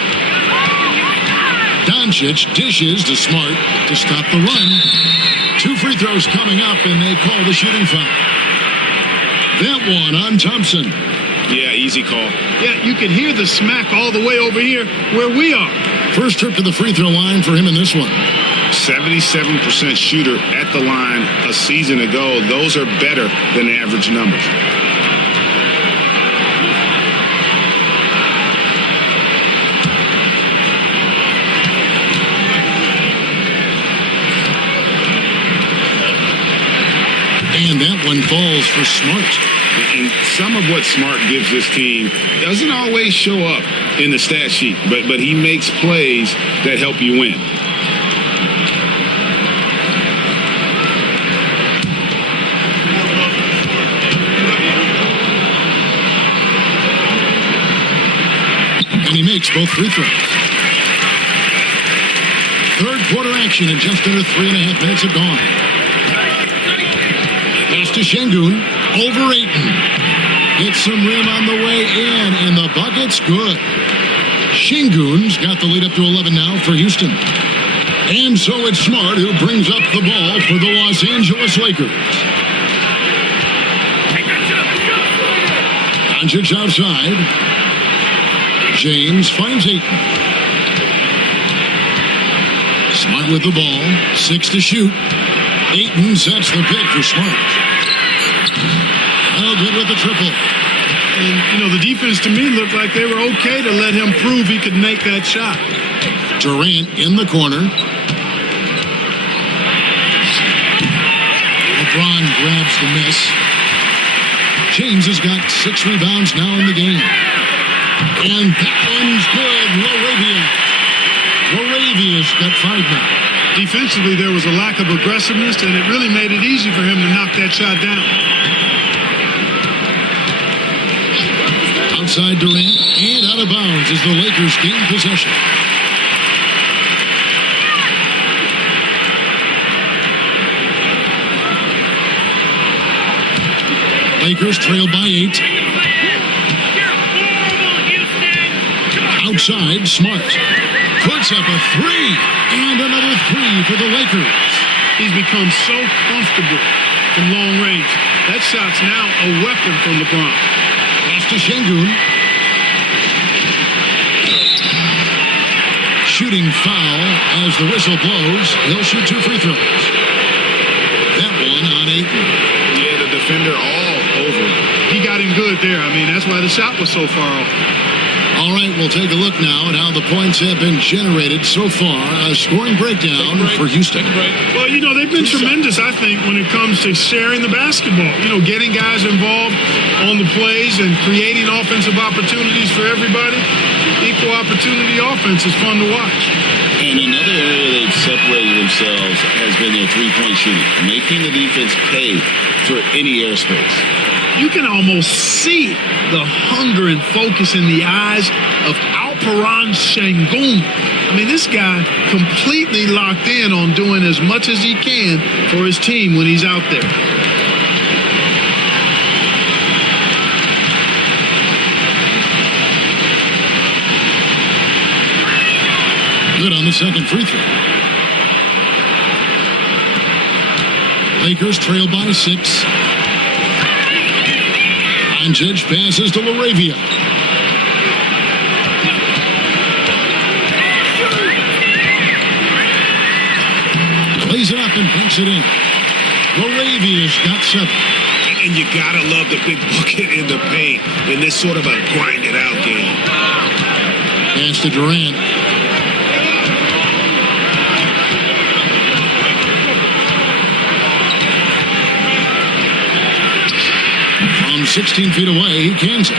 Doncic dishes to Smart to stop the run. 2 free throws coming up, and they call the shooting foul. That one on Thompson. Yeah, easy call. Yeah, you can hear the smack all the way over here where we are. First trip to the free throw line for him in this one. 77% shooter at the line a season ago. Those are better than average numbers. And that one falls for Smart. And some of what Smart gives this team doesn't always show up in the stat sheet, but he makes plays that help you win. And he makes both free throws. Third quarter action in just under 3.5 minutes have gone. Pass to Şengün, over Ayton. Hits some rim on the way in, and the bucket's good. Şengün's got the lead up to 11 now for Houston. And so it's Smart who brings up the ball for the Los Angeles Lakers. Doncic outside. James finds Ayton. Smart with the ball. 6 to shoot. Ayton sets the pick for Smart. Oh, good with the triple. And, you know, the defense to me looked like they were okay to let him prove he could make that shot. Durant in the corner. LeBron grabs the miss. James has got 6 rebounds now in the game. And that one's good. Laravia's got 5 now. Defensively, there was a lack of aggressiveness, and it really made it easy for him to knock that shot down. Outside Durant and out of bounds as the Lakers gain possession. Lakers trail by 8. Outside, Smart puts up a 3 and another 3 for the Lakers. He's become so comfortable from long range. That shot's now a weapon for LeBron. Pass to Şengün. Shooting foul as the whistle blows. He'll shoot 2 free throws. That one on Ayton. Yeah, the defender all over. He got him good there. I mean, that's why the shot was so far off. All right, we'll take a look now at how the points have been generated so far. A scoring breakdown for Houston. Well, you know, they've been tremendous, I think, when it comes to sharing the basketball. You know, getting guys involved on the plays and creating offensive opportunities for everybody. Equal opportunity offense is fun to watch. And another area they've separated themselves has been their three-point shooting, making the defense pay for any airspace. You can almost see the hunger and focus in the eyes of Alperen Şengün. I mean, this guy completely locked in on doing as much as he can for his team when he's out there. Good on the second free throw. Lakers trail by 6. Doncic passes to Laravia. Plays it up and banks it in. Laravia's got 7. And you gotta love the big bucket in the paint in this sort of a grind-it-out game. Pass to Durant. From 16 feet away, he cans it.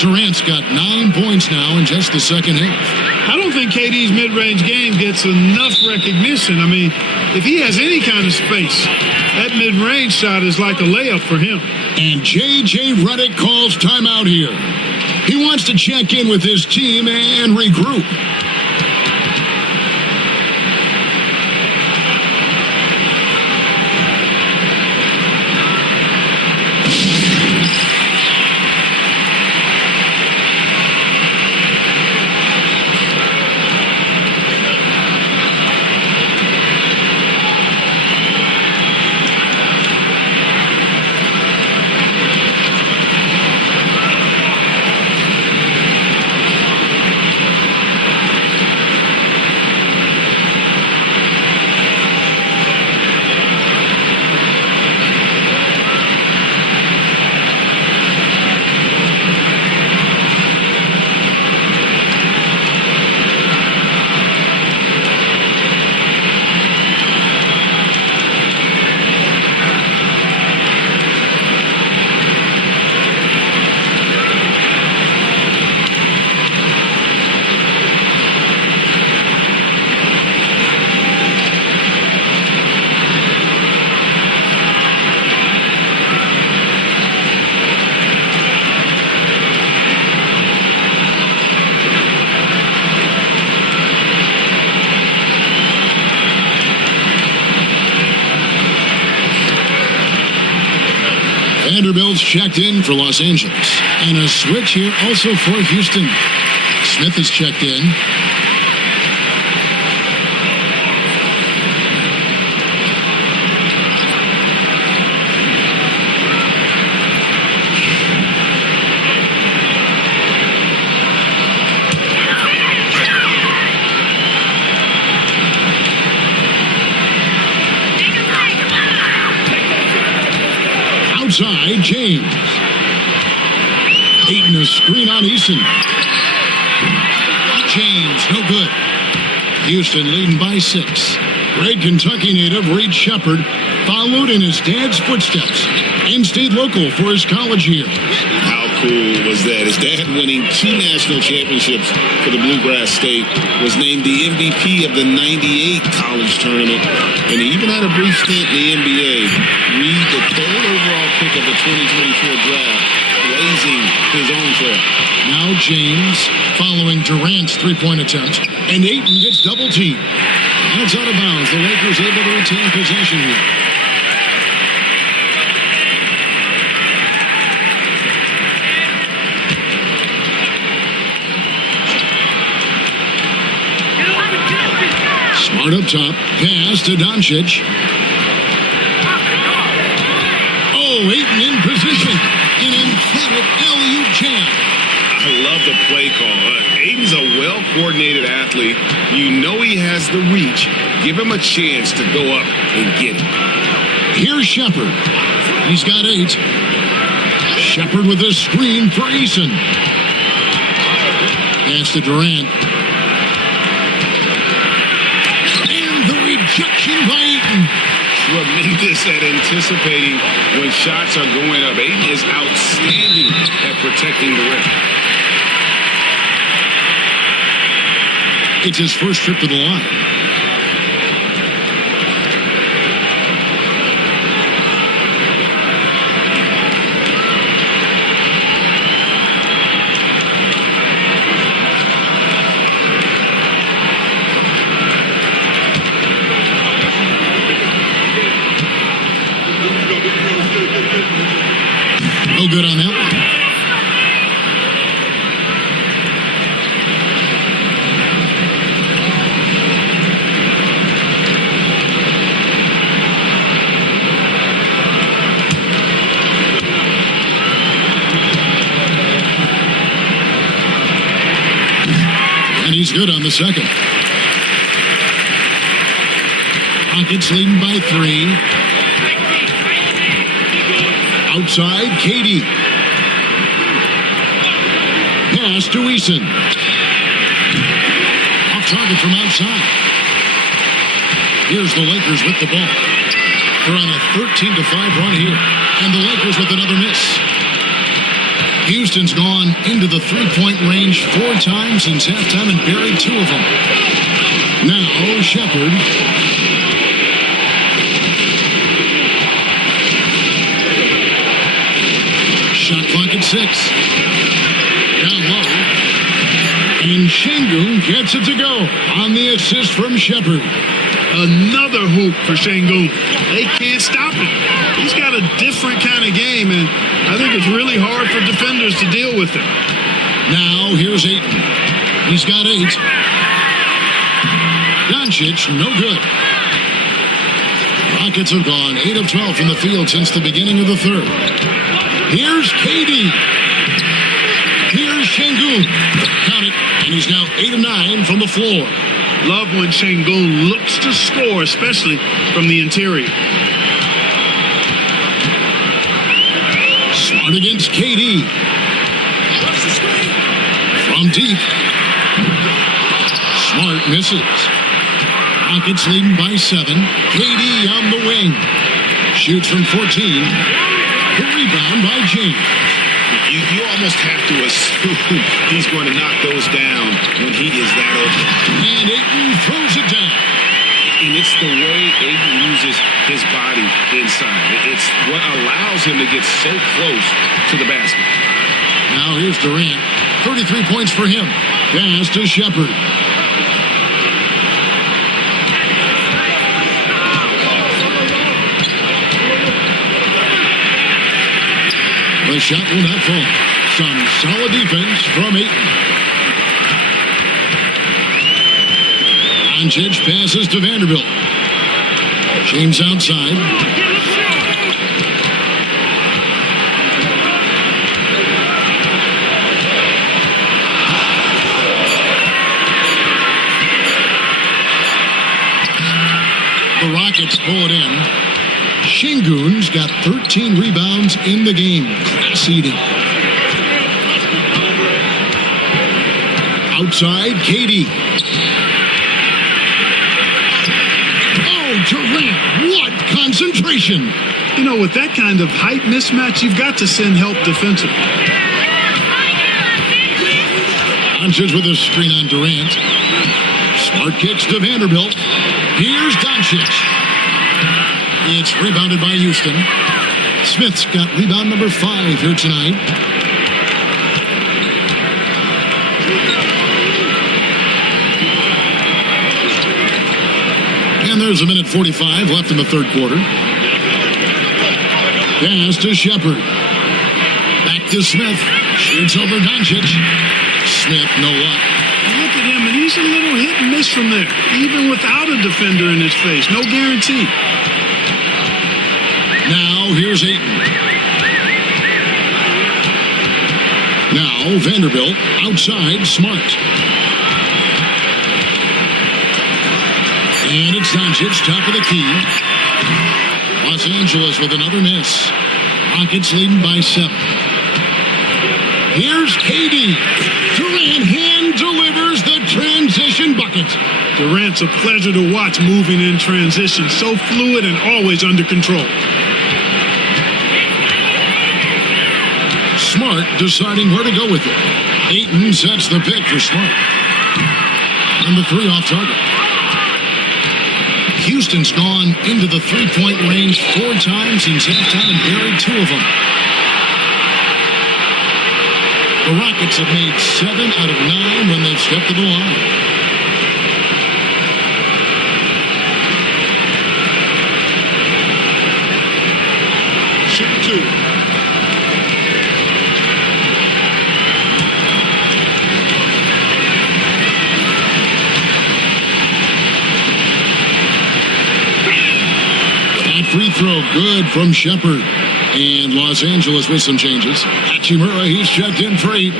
Durant's got 9 points now in just the second half. I don't think KD's mid-range game gets enough recognition. I mean, if he has any kind of space, that mid-range shot is like a layup for him. And J.J. Redick calls timeout here. He wants to check in with his team and regroup. Vanderbilt's checked in for Los Angeles. And a switch here also for Houston. Smith is checked in. Outside, James. Ayton a screen on Eason. James, no good. Houston leading by 6. Great Kentucky native Reed Shepherd followed in his dad's footsteps and stayed local for his college years. How cool was that? His dad winning 2 national championships for the Bluegrass State, was named the MVP of the '98 college tournament, and he even had a brief stint in the NBA. Reed, the 3rd overall pick of the 2024 draft, blazing his own trail. Now James following Durant's three-point attempt, and Ayton gets double-teamed. And it's out of bounds. The Lakers able to retain possession here. Smart up top, pass to Doncic. Oh, Ayton in position. An emphatic alley-oop jam. I love the play call. Ayton's a well-coordinated athlete. You know he has the reach. Give him a chance to go up and get it. Here's Shepherd. He's got 8. Shepherd with a screen for Eason. Pass to Durant. Rejection by Ayton. Tremendous at anticipating when shots are going up. Ayton is outstanding at protecting the rim. It's his first trip to the line. No good on that one. And he's good on the second. Rockets leading by 3. Outside, Katie. Pass to Eason. Off target from outside. Here's the Lakers with the ball. They're on a 13-5 run here. And the Lakers with another miss. Houston's gone into the three-point range 4 times since halftime and buried 2 of them. Now, Shepherd. 6. Down low. And Şengün gets it to go on the assist from Shepherd. Another hoop for Şengün. They can't stop him. He's got a different kind of game, and I think it's really hard for defenders to deal with him. Now here's Ayton. He's got 8. Doncic, no good. Rockets have gone 8 of 12 from the field since the beginning of the third. Here's KD. Here's Şengün. Count it. And he's now 8 of 9 from the floor. Love when Şengün looks to score, especially from the interior. Smart against KD. From deep. Smart misses. Rockets leading by 7. KD on the wing. Shoots from 14. The rebound by James. You almost have to assume he's going to knock those down when he is that open. And Ayton throws it down. And it's the way Ayton uses his body inside. It's what allows him to get so close to the basket. Now here's Durant. 33 points for him. Pass to Shepherd. The shot will not fall. Some solid defense from Ayton. Doncic passes to Vanderbilt. James outside. The Rockets pull it in. Şengün's got 13 rebounds in the game. Class eating. Outside, KD. Oh, Durant, what concentration. You know, with that kind of height mismatch, you've got to send help defensively. Doncic with a screen on Durant. Smart kicks to Vanderbilt. Here's Doncic. It's rebounded by Houston. Smith's got rebound number 5 here tonight. And there's a minute 45 left in the third quarter. Pass to Shepherd. Back to Smith. Shoots over Doncic. Smith, no luck. Look at him, and he's a little hit and miss from there. Even without a defender in his face. No guarantee. Now, here's Ayton. Now, Vanderbilt outside, Smart. And it's Doncic, top of the key. Los Angeles with another miss. Rockets leading by 7. Here's KD. Durant hand delivers the transition bucket. Durant's a pleasure to watch moving in transition. So fluid and always under control. Smart deciding where to go with it. Ayton sets the pick for Smart. And the 3 off target. Houston's gone into the 3-point range 4 times since halftime and buried 2 of them. The Rockets have made 7 out of 9 when they've stepped to the line. Shoot 2. Free throw good from Shepherd. And Los Angeles with some changes. Hachimura, he's checked in for 8.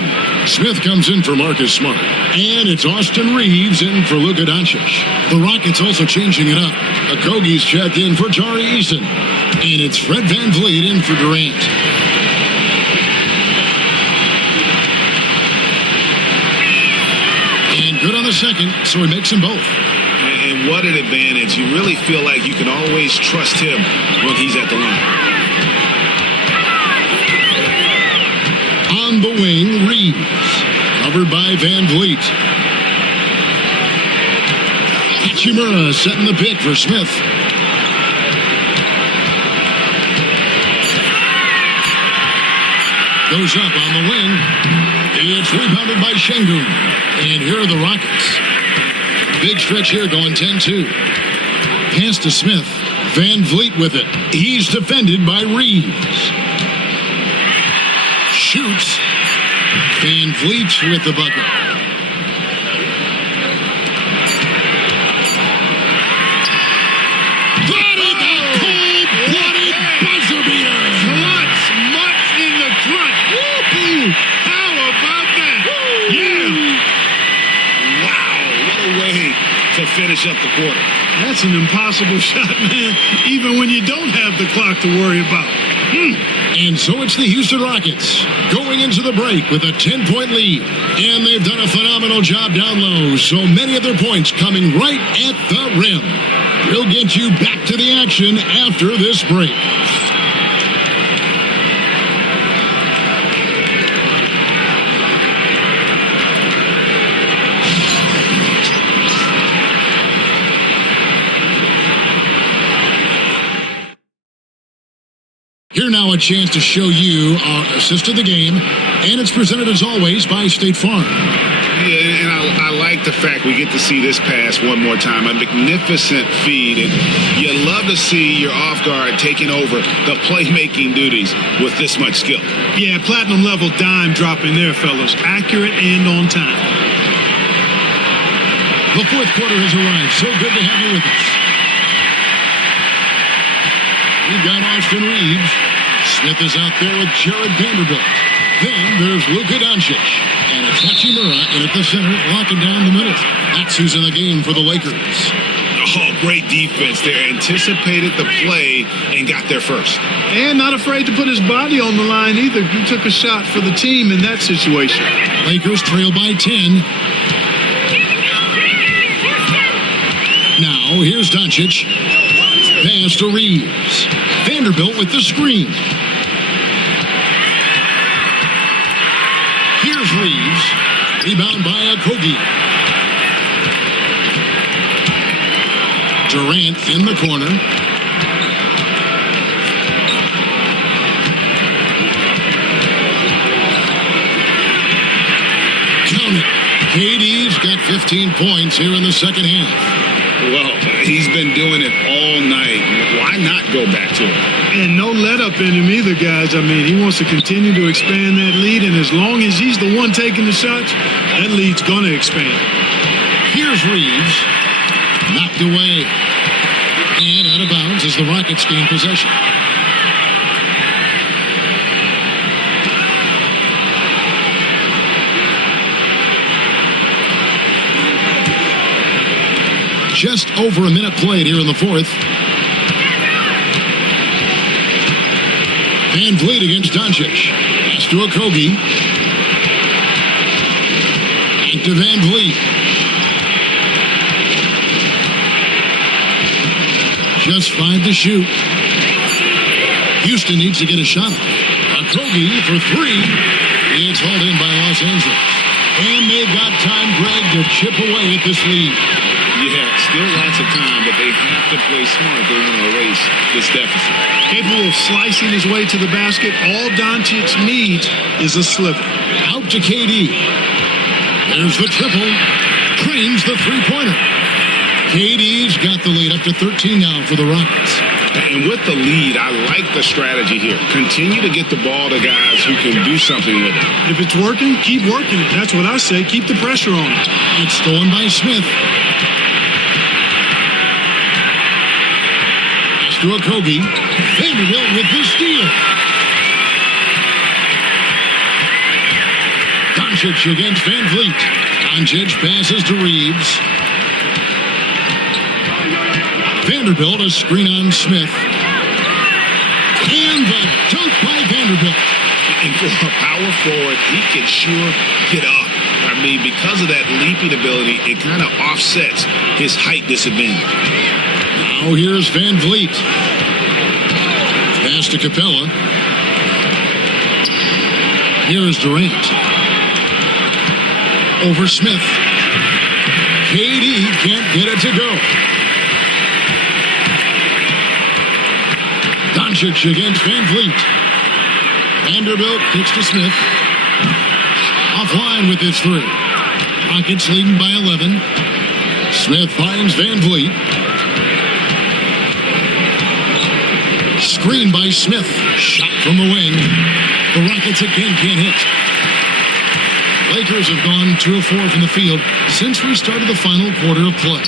Smith comes in for Marcus Smart. And it's Austin Reeves in for Luka Doncic. The Rockets also changing it up. Okogie's checked in for Tari Eason. And it's Fred VanVleet in for Durant. And good on the second, so he makes them both. And what an advantage. You really feel like you can always trust him when he's at the line. On the wing, Reeves. Covered by VanVleet. Hachimura setting the pick for Smith. The Goes up on the wing. It's rebounded by Şengün. And here are the Rockets. Big stretch here going 10-2. Pass to Smith. Van Vliet with it. He's defended by Reeves. Shoots. Van Vliet with the bucket. Cold-blooded buzzer beater. Much in the clutch. Woo-hoo. How about that? Yeah. Wow, what a way to finish up the quarter. That's an impossible shot, man, even when you don't have the clock to worry about. And so it's the Houston Rockets going into the break with a 10-point lead. And they've done a phenomenal job down low. So many of their points coming right at the rim. We'll get you back to the action after this break. Here now a chance to show you our assist of the game, and it's presented as always by State Farm. Yeah, and I like the fact we get to see this pass one more time. A magnificent feed, and you love to see your off guard taking over the playmaking duties with this much skill. Yeah, platinum level dime dropping there, fellas. Accurate and on time. The fourth quarter has arrived. So good to have you with us. We've got Austin Reeves. Smith is out there with Jared Vanderbilt. Then there's Luka Doncic. And it's Hachimura in at the center, locking down the middle. That's who's in the game for the Lakers. Oh, great defense there. Anticipated the play and got there first. And not afraid to put his body on the line either. He took a shot for the team in that situation. Lakers trail by 10. Now, here's Doncic. Pass to Reeves. Vanderbilt with the screen. Here's Reeves. Rebound by Okogie. Durant in the corner. Count it. KD's got 15 points here in the second half. Well, he's been doing it all night. Why not go back to it? And no let up in him either, guys. I mean, he wants to continue to expand that lead, and as long as he's the one taking the shots, that lead's going to expand. Here's Reeves. Knocked away. And out of bounds as the Rockets gain possession. Just over a minute played here in the fourth. Van Vliet against Doncic. Pass to Okogie. Back to Van Vliet. Just 5 to shoot. Houston needs to get a shot off. Okogie for 3. It's hauled in by Los Angeles. And they've got time, Greg, to chip away at this lead. Yeah, still lots of time, but they have to play smart if they want to erase this deficit. Capable of slicing his way to the basket, all Doncic needs is a sliver. Out to KD. There's the triple. Creams the three-pointer. KD's got the lead up to 13 now for the Rockets. And with the lead, I like the strategy here. Continue to get the ball to guys who can do something with it. If it's working, keep working it. That's what I say. Keep the pressure on it. It's stolen by Smith. To Okogie. Vanderbilt with the steal. Doncic against Van Vliet. Doncic passes to Reeves. Vanderbilt, a screen on Smith. And the dunk by Vanderbilt. And for a power forward, he can sure get up. I mean, because of that leaping ability, it kind of offsets his height disadvantage. Now here's Van Vliet. Pass to Capella. Here is Durant. Over Smith. KD can't get it to go. Doncic against Van Vliet. Vanderbilt kicks to Smith. Offline with his three. Rockets leading by 11. Smith finds Van Vliet. Screen by Smith. Shot from the wing. The Rockets again can't hit. Lakers have gone 2 of 4 from the field since we started the final quarter of play.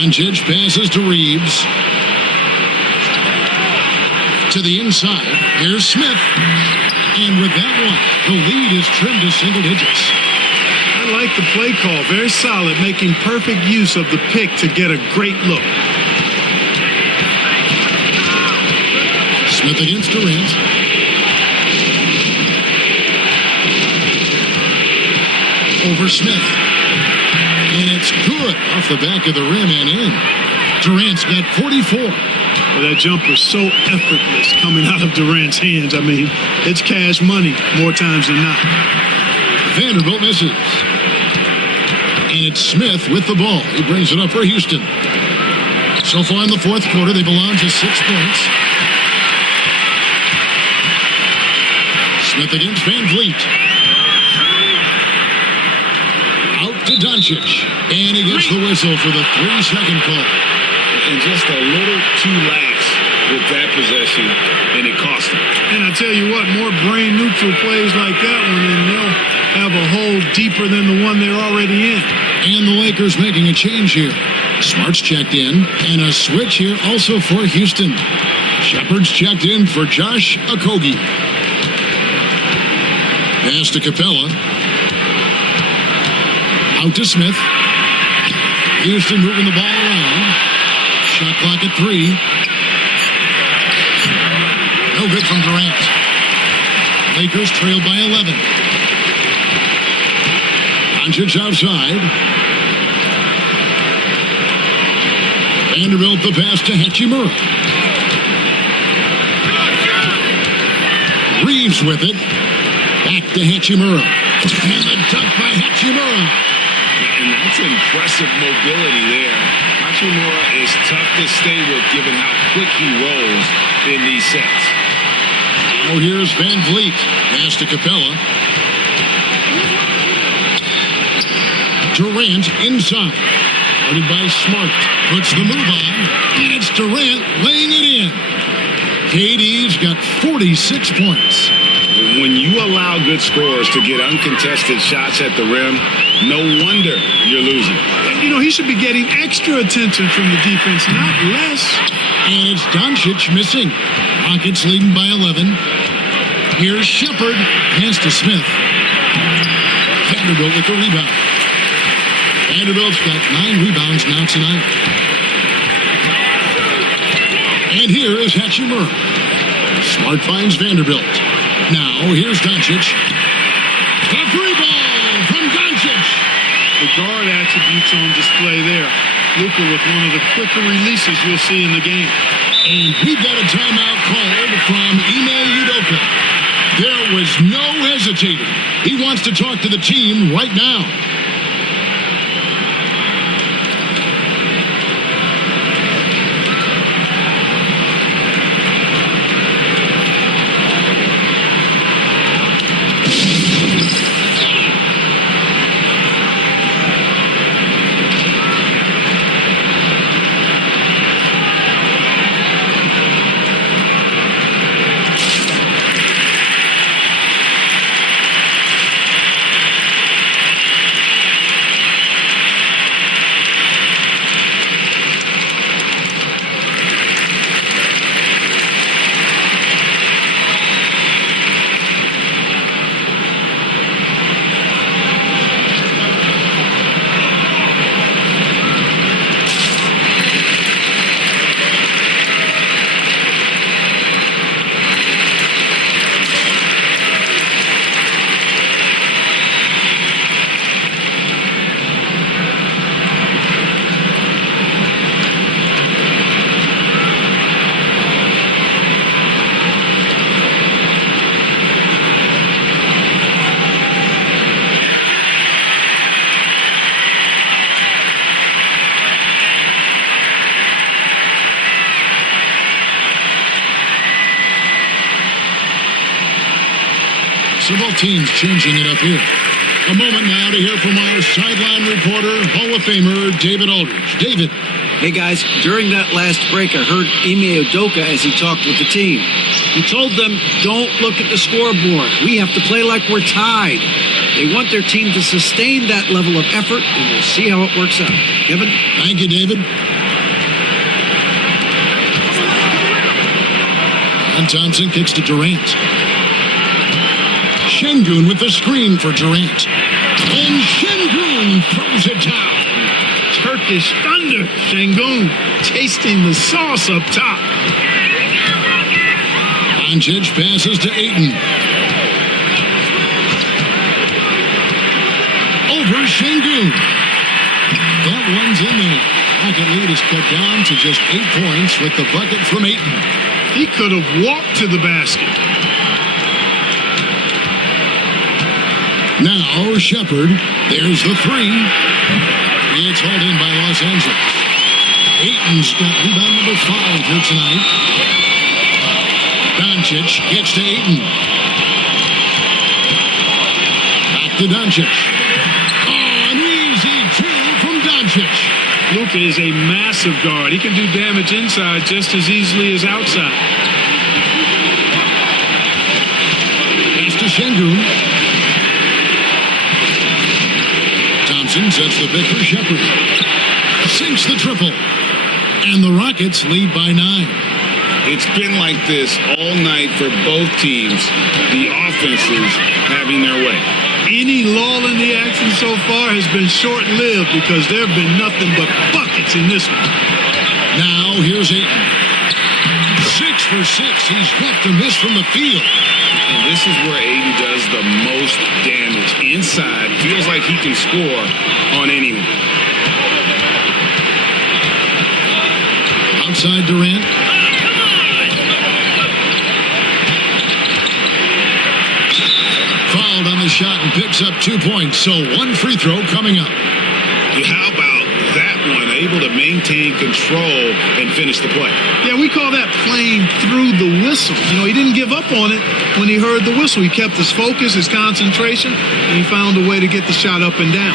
Doncic passes to Reeves. To the inside. Here's Smith. And with that one, the lead is trimmed to single digits. I like the play call. Very solid, making perfect use of the pick to get a great look. Smith against Durant. Over Smith. And it's good off the back of the rim and in. Durant's got 44. Well, that jumper's so effortless coming out of Durant's hands. I mean, it's cash money more times than not. Vanderbilt misses. And it's Smith with the ball. He brings it up for Houston. So far in the fourth quarter, they belong to 6 points. Smith against Van Vliet. Out to Doncic. And he gets the whistle for the 3-second call. And just a little too lax with that possession, and it cost him. And I tell you what, more brain-neutral plays like that one, and they'll have a hole deeper than the one they're already in. And the Lakers making a change here. Smart's checked in, and a switch here also for Houston. Shepard's checked in for Josh Okogie. Pass to Capella. Out to Smith. Houston moving the ball around. Shot clock at 3. No good from Durant. Lakers trail by 11. Doncic outside. Vanderbilt the pass to Hachimura. Reeves with it. Back to Hachimura. And the dunk by Hachimura. And that's impressive mobility there. Hachimura is tough to stay with given how quick he rolls in these sets. Oh, here's Van Vliet. Pass to Capella. Durant inside. Guarded by Smart. Puts the move on. And it's Durant laying it in. KD's got 46 points. When you allow good scorers to get uncontested shots at the rim, no wonder you're losing. You know, he should be getting extra attention from the defense, not less. And it's Doncic missing. Rockets leading by 11. Here's Shepard. Pass to Smith. Vanderbilt with the rebound. Vanderbilt's got 9 rebounds now tonight. And here is Hachimura. Smart finds Vanderbilt. Now, here's Doncic. The free ball from Doncic. The guard attributes on display there. Luka with one of the quicker releases you'll see in the game. And we've got a timeout called from Ime Udoka. There was no hesitating. He wants to talk to the team right now. So both teams changing it up here. A moment now to hear from our sideline reporter, Hall of Famer David Aldridge. David. Hey, guys, during that last break, I heard Ime Udoka as he talked with the team. He told them, don't look at the scoreboard. We have to play like we're tied. They want their team to sustain that level of effort, and we'll see how it works out. Kevin? Thank you, David. And Thompson kicks to Durant. Şengün with the screen for Durant. And Şengün throws it down. Turkish thunder. Şengün tasting the sauce up top. Doncic passes to Ayton. Over Şengün. That one's in there. Rocket lead is cut down to just 8 points with the bucket from Ayton. He could have walked to the basket. Now Shepherd. There's the three. It's hauled in by Los Angeles. Ayton's got rebound number 5 here tonight. Doncic gets to Ayton. Back to Doncic. Oh, an easy 2 from Doncic. Luka is a massive guard. He can do damage inside just as easily as outside. Pass to Şengün. Thompson sets the pick for Shepherd. Sinks the triple. And the Rockets lead by 9. It's been like this all night for both teams. The offenses having their way. Any lull in the action so far has been short-lived because there have been nothing but buckets in this one. Now here's Ayton. 6 for 6. He's left to miss from the field. And this is where Ayton does the most damage. Inside, feels like he can score on anyone. Outside Durant. Fouled on the shot and picks up 2 points. So 1 free throw coming up. How about that one? Able to maintain control and finish the play. Yeah, we call that playing through the whistle. You know, he didn't give up on it when he heard the whistle. He kept his focus, his concentration, and he found a way to get the shot up and down.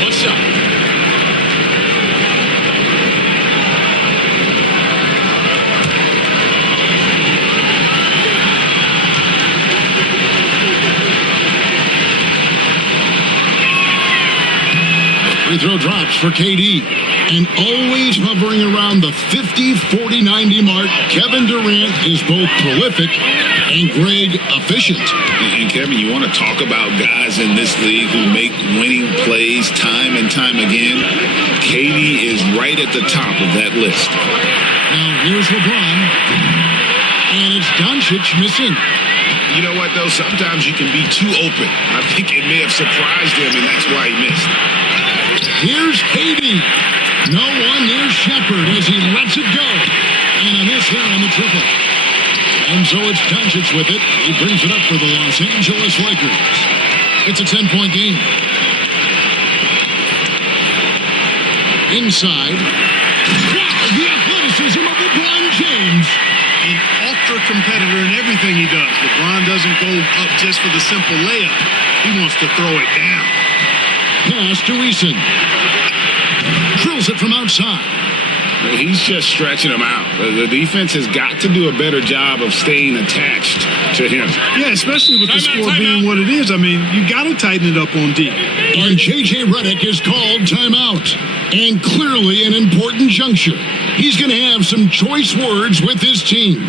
One shot. Free throw drops for KD. And always hovering around the 50, 40, 90 mark, Kevin Durant is both prolific and Greg efficient. And Kevin, you want to talk about guys in this league who make winning plays time and time again? KD is right at the top of that list. Now here's LeBron. And it's Doncic missing. You know what, though? Sometimes you can be too open. I think it may have surprised him, and that's why he missed. Here's KD. No one near Shepherd as he lets it go. And a miss here on the triple. And so it's Doncic with it. He brings it up for the Los Angeles Lakers. It's a 10-point game. Inside. Wow, the athleticism of LeBron James. An ultra competitor in everything he does. LeBron doesn't go up just for the simple layup. He wants to throw it down. Pass to Eason. Drills it from outside. He's just stretching him out. The defense has got to do a better job of staying attached to him. Yeah, especially with the score being what it is. I mean, you got to tighten it up on D. And J.J. Redick is called timeout. And clearly an important juncture. He's going to have some choice words with his team.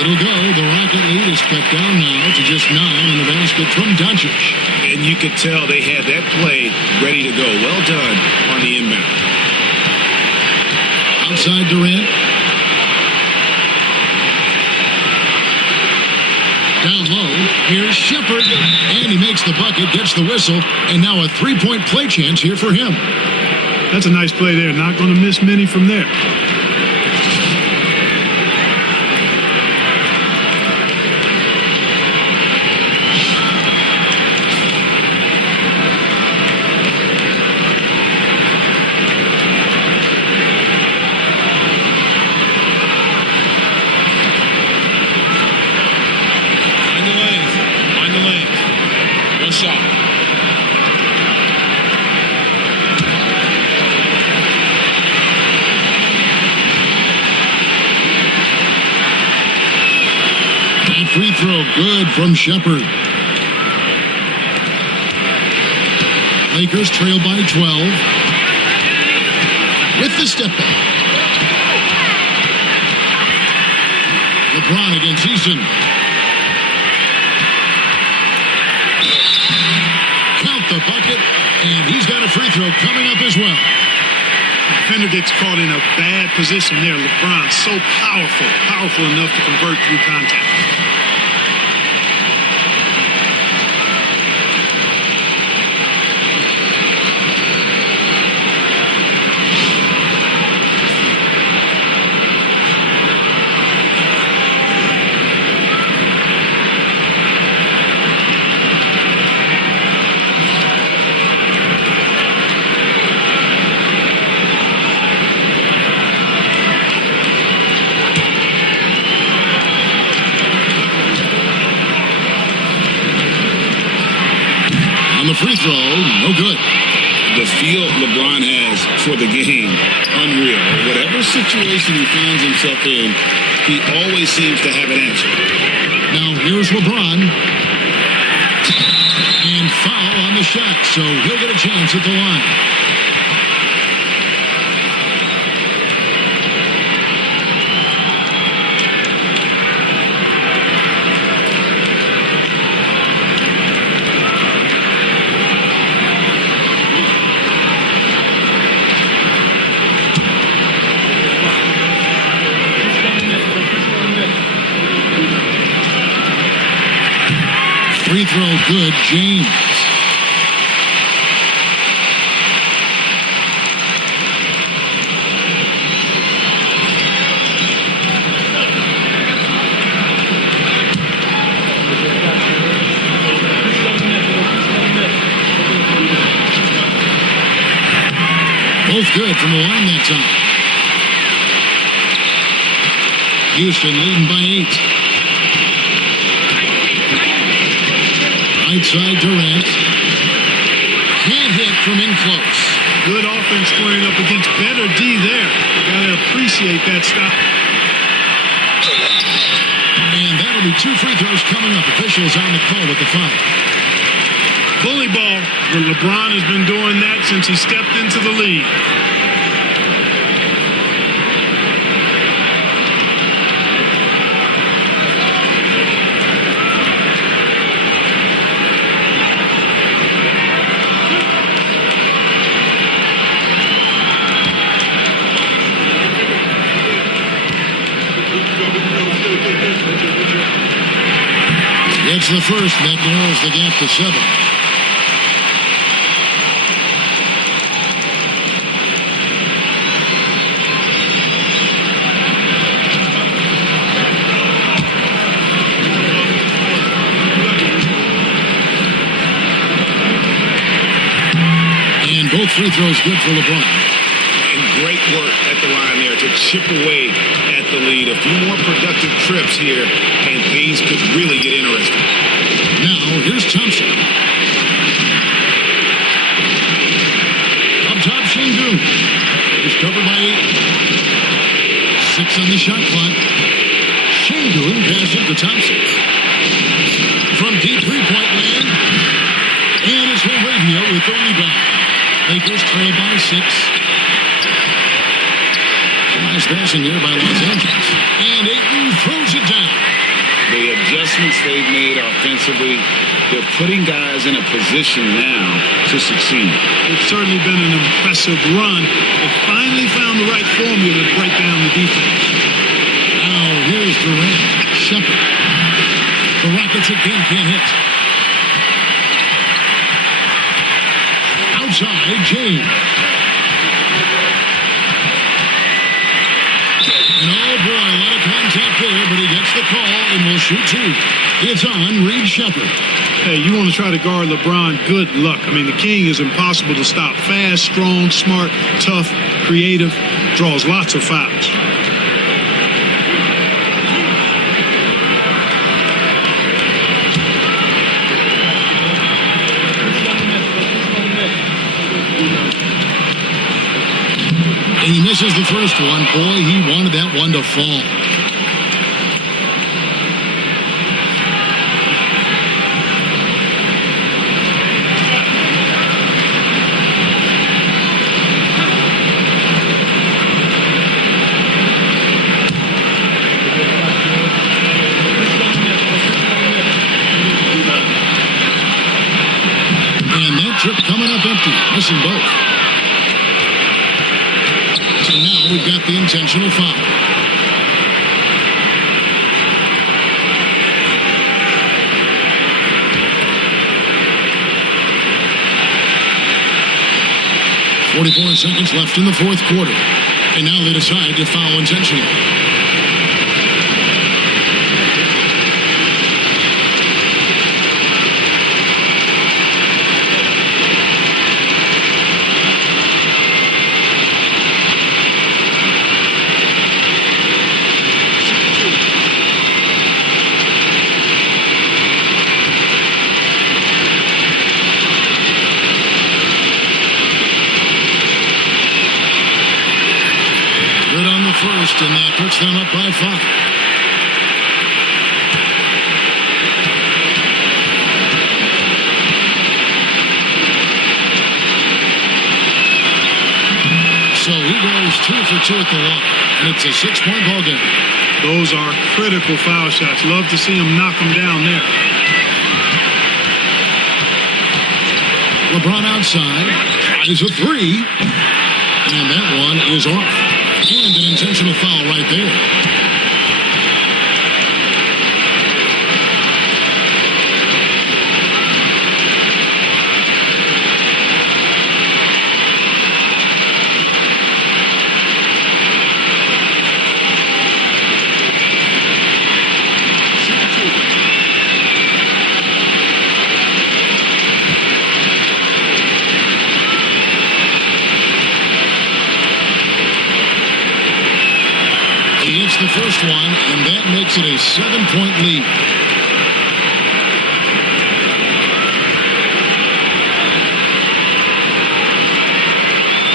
It'll go. The Rocket lead is cut down now to just 9 in the basket from Doncic. And you could tell they had that play ready to go. Well done on the inbound. Outside Durant. Down low. Here's Shepherd. And he makes the bucket, gets the whistle, and now a three-point play chance here for him. That's a nice play there. Not going to miss many from there. Free throw, good from Shepherd. Lakers trail by 12. With the step back. LeBron against Eason. Count the bucket, and he's got a free throw coming up as well. Defender gets caught in a bad position there. LeBron, so powerful enough to convert through contact. Free throw, no good. The feel LeBron has for the game, unreal. Whatever situation he finds himself in, he always seems to have an answer. Now here's LeBron. And foul on the shot, so he'll get a chance at the line. Free throw good, James. Both good from the line that time. Houston leading by 8. Right side Durant. Can't hit from in close. Good offense squaring up against better D there. You gotta appreciate that stop. And that'll be 2 free throws coming up. Officials on the call with the foul. Bully ball. LeBron has been doing that since he stepped into the league. It's the first that narrows the gap to 7. And both free throws good for LeBron. And great work at the line there to chip away at the lead. A few more productive trips here, and things could really get interesting. Now, here's Thompson. Up top, Şengün. He's covered by 8. 6 on the shot clock. Şengün passes to Thompson. From deep three-point land. And it's Arabia with the rebound. Lakers trail by 6. Nice passing here by Los Angeles. And Ayton throws it down. The adjustments they've made offensively, they're putting guys in a position now to succeed. It's certainly been an impressive run. They finally found the right formula to break down the defense. Now here's Durant. Shepard. The Rockets again can't hit. Outside, James. And oh boy, a lot of contact there, but he gets the call and will shoot two. It's on Reed Shepard. Hey, you want to try to guard LeBron, good luck. I mean, the king is impossible to stop. Fast, strong, smart, tough, creative, draws lots of fouls. And he misses the first one. Boy, he wanted that one to fall. And that trip coming up empty. Missing both. So now we've got the intentional foul. .44 seconds left in the fourth quarter. And now they decide to foul intentionally. First, and that puts them up by 5. So he goes 2 for 2 at the line, and it's a 6-point ball game. Those are critical foul shots. Love to see him knock them down there. LeBron outside, tries a 3, and that one is off. And an intentional foul right there. The first one, and that makes it a 7-point lead.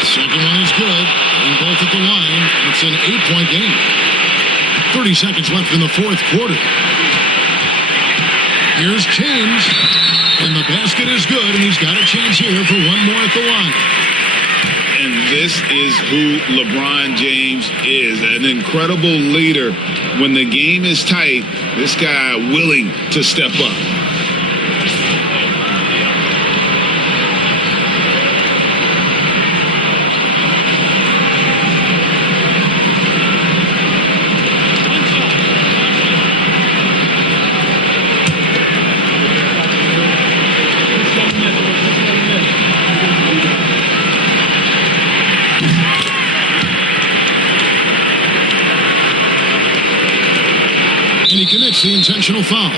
Second one is good, and both at the line. It's an 8-point game. 30 seconds left in the fourth quarter. Here's James, and the basket is good, and he's got a chance here for one more at the line. And this is who LeBron James is, an incredible leader. When the game is tight, this guy willing to step up. And he commits the intentional foul.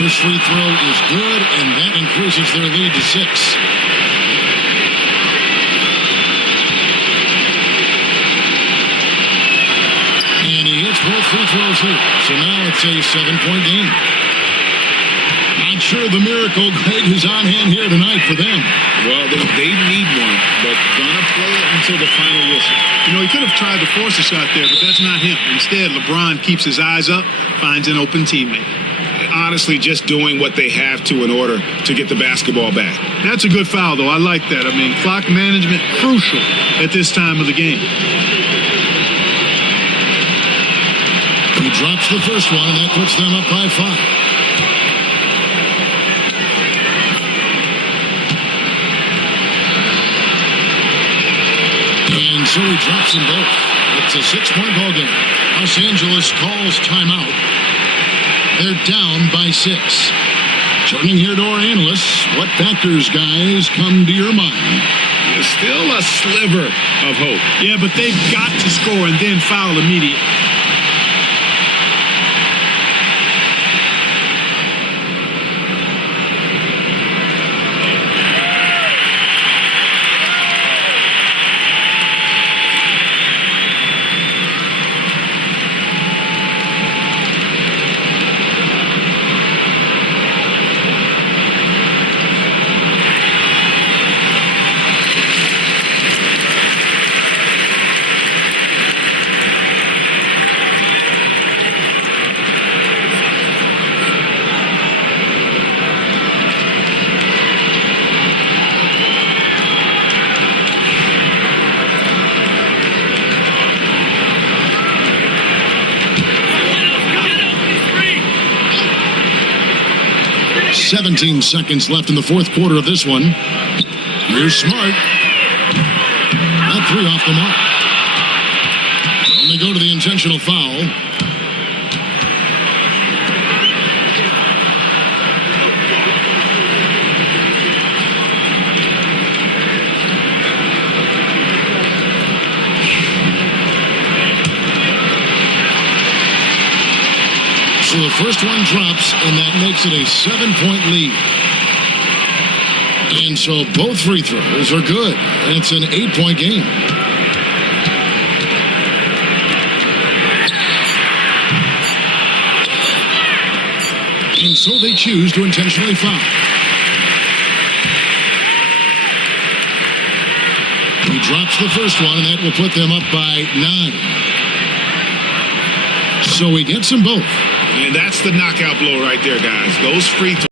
First free throw is good, and that increases their lead to 6. And he hits both free throws here. So now it's a 7-point game. Not sure the miracle, Greg, is on hand here tonight for them. Well, they need one, but gonna play it until the final whistle. You know, he could have tried to force a shot there, but that's not him. Instead, LeBron keeps his eyes up, finds an open teammate. Honestly, just doing what they have to in order to get the basketball back. That's a good foul, though. I like that. I mean, clock management crucial at this time of the game. He drops the first one, and that puts them up by 5. And so he drops them both. It's a 6-point ball game. Los Angeles calls timeout. They're down by 6. Turning here to our analysts, what factors, guys, come to your mind? There's still a sliver of hope. Yeah, but they've got to score and then foul immediately. Seventeen seconds left in the fourth quarter of this one. Here's Smart. That 3 off the mark. Only go to the intentional foul. So the first one drops, and that makes it a 7-point lead. And so both free throws are good. And it's an 8-point game. And so they choose to intentionally foul. He drops the first one, and that will put them up by 9. So he gets them both. And that's the knockout blow right there, guys. Those free throws.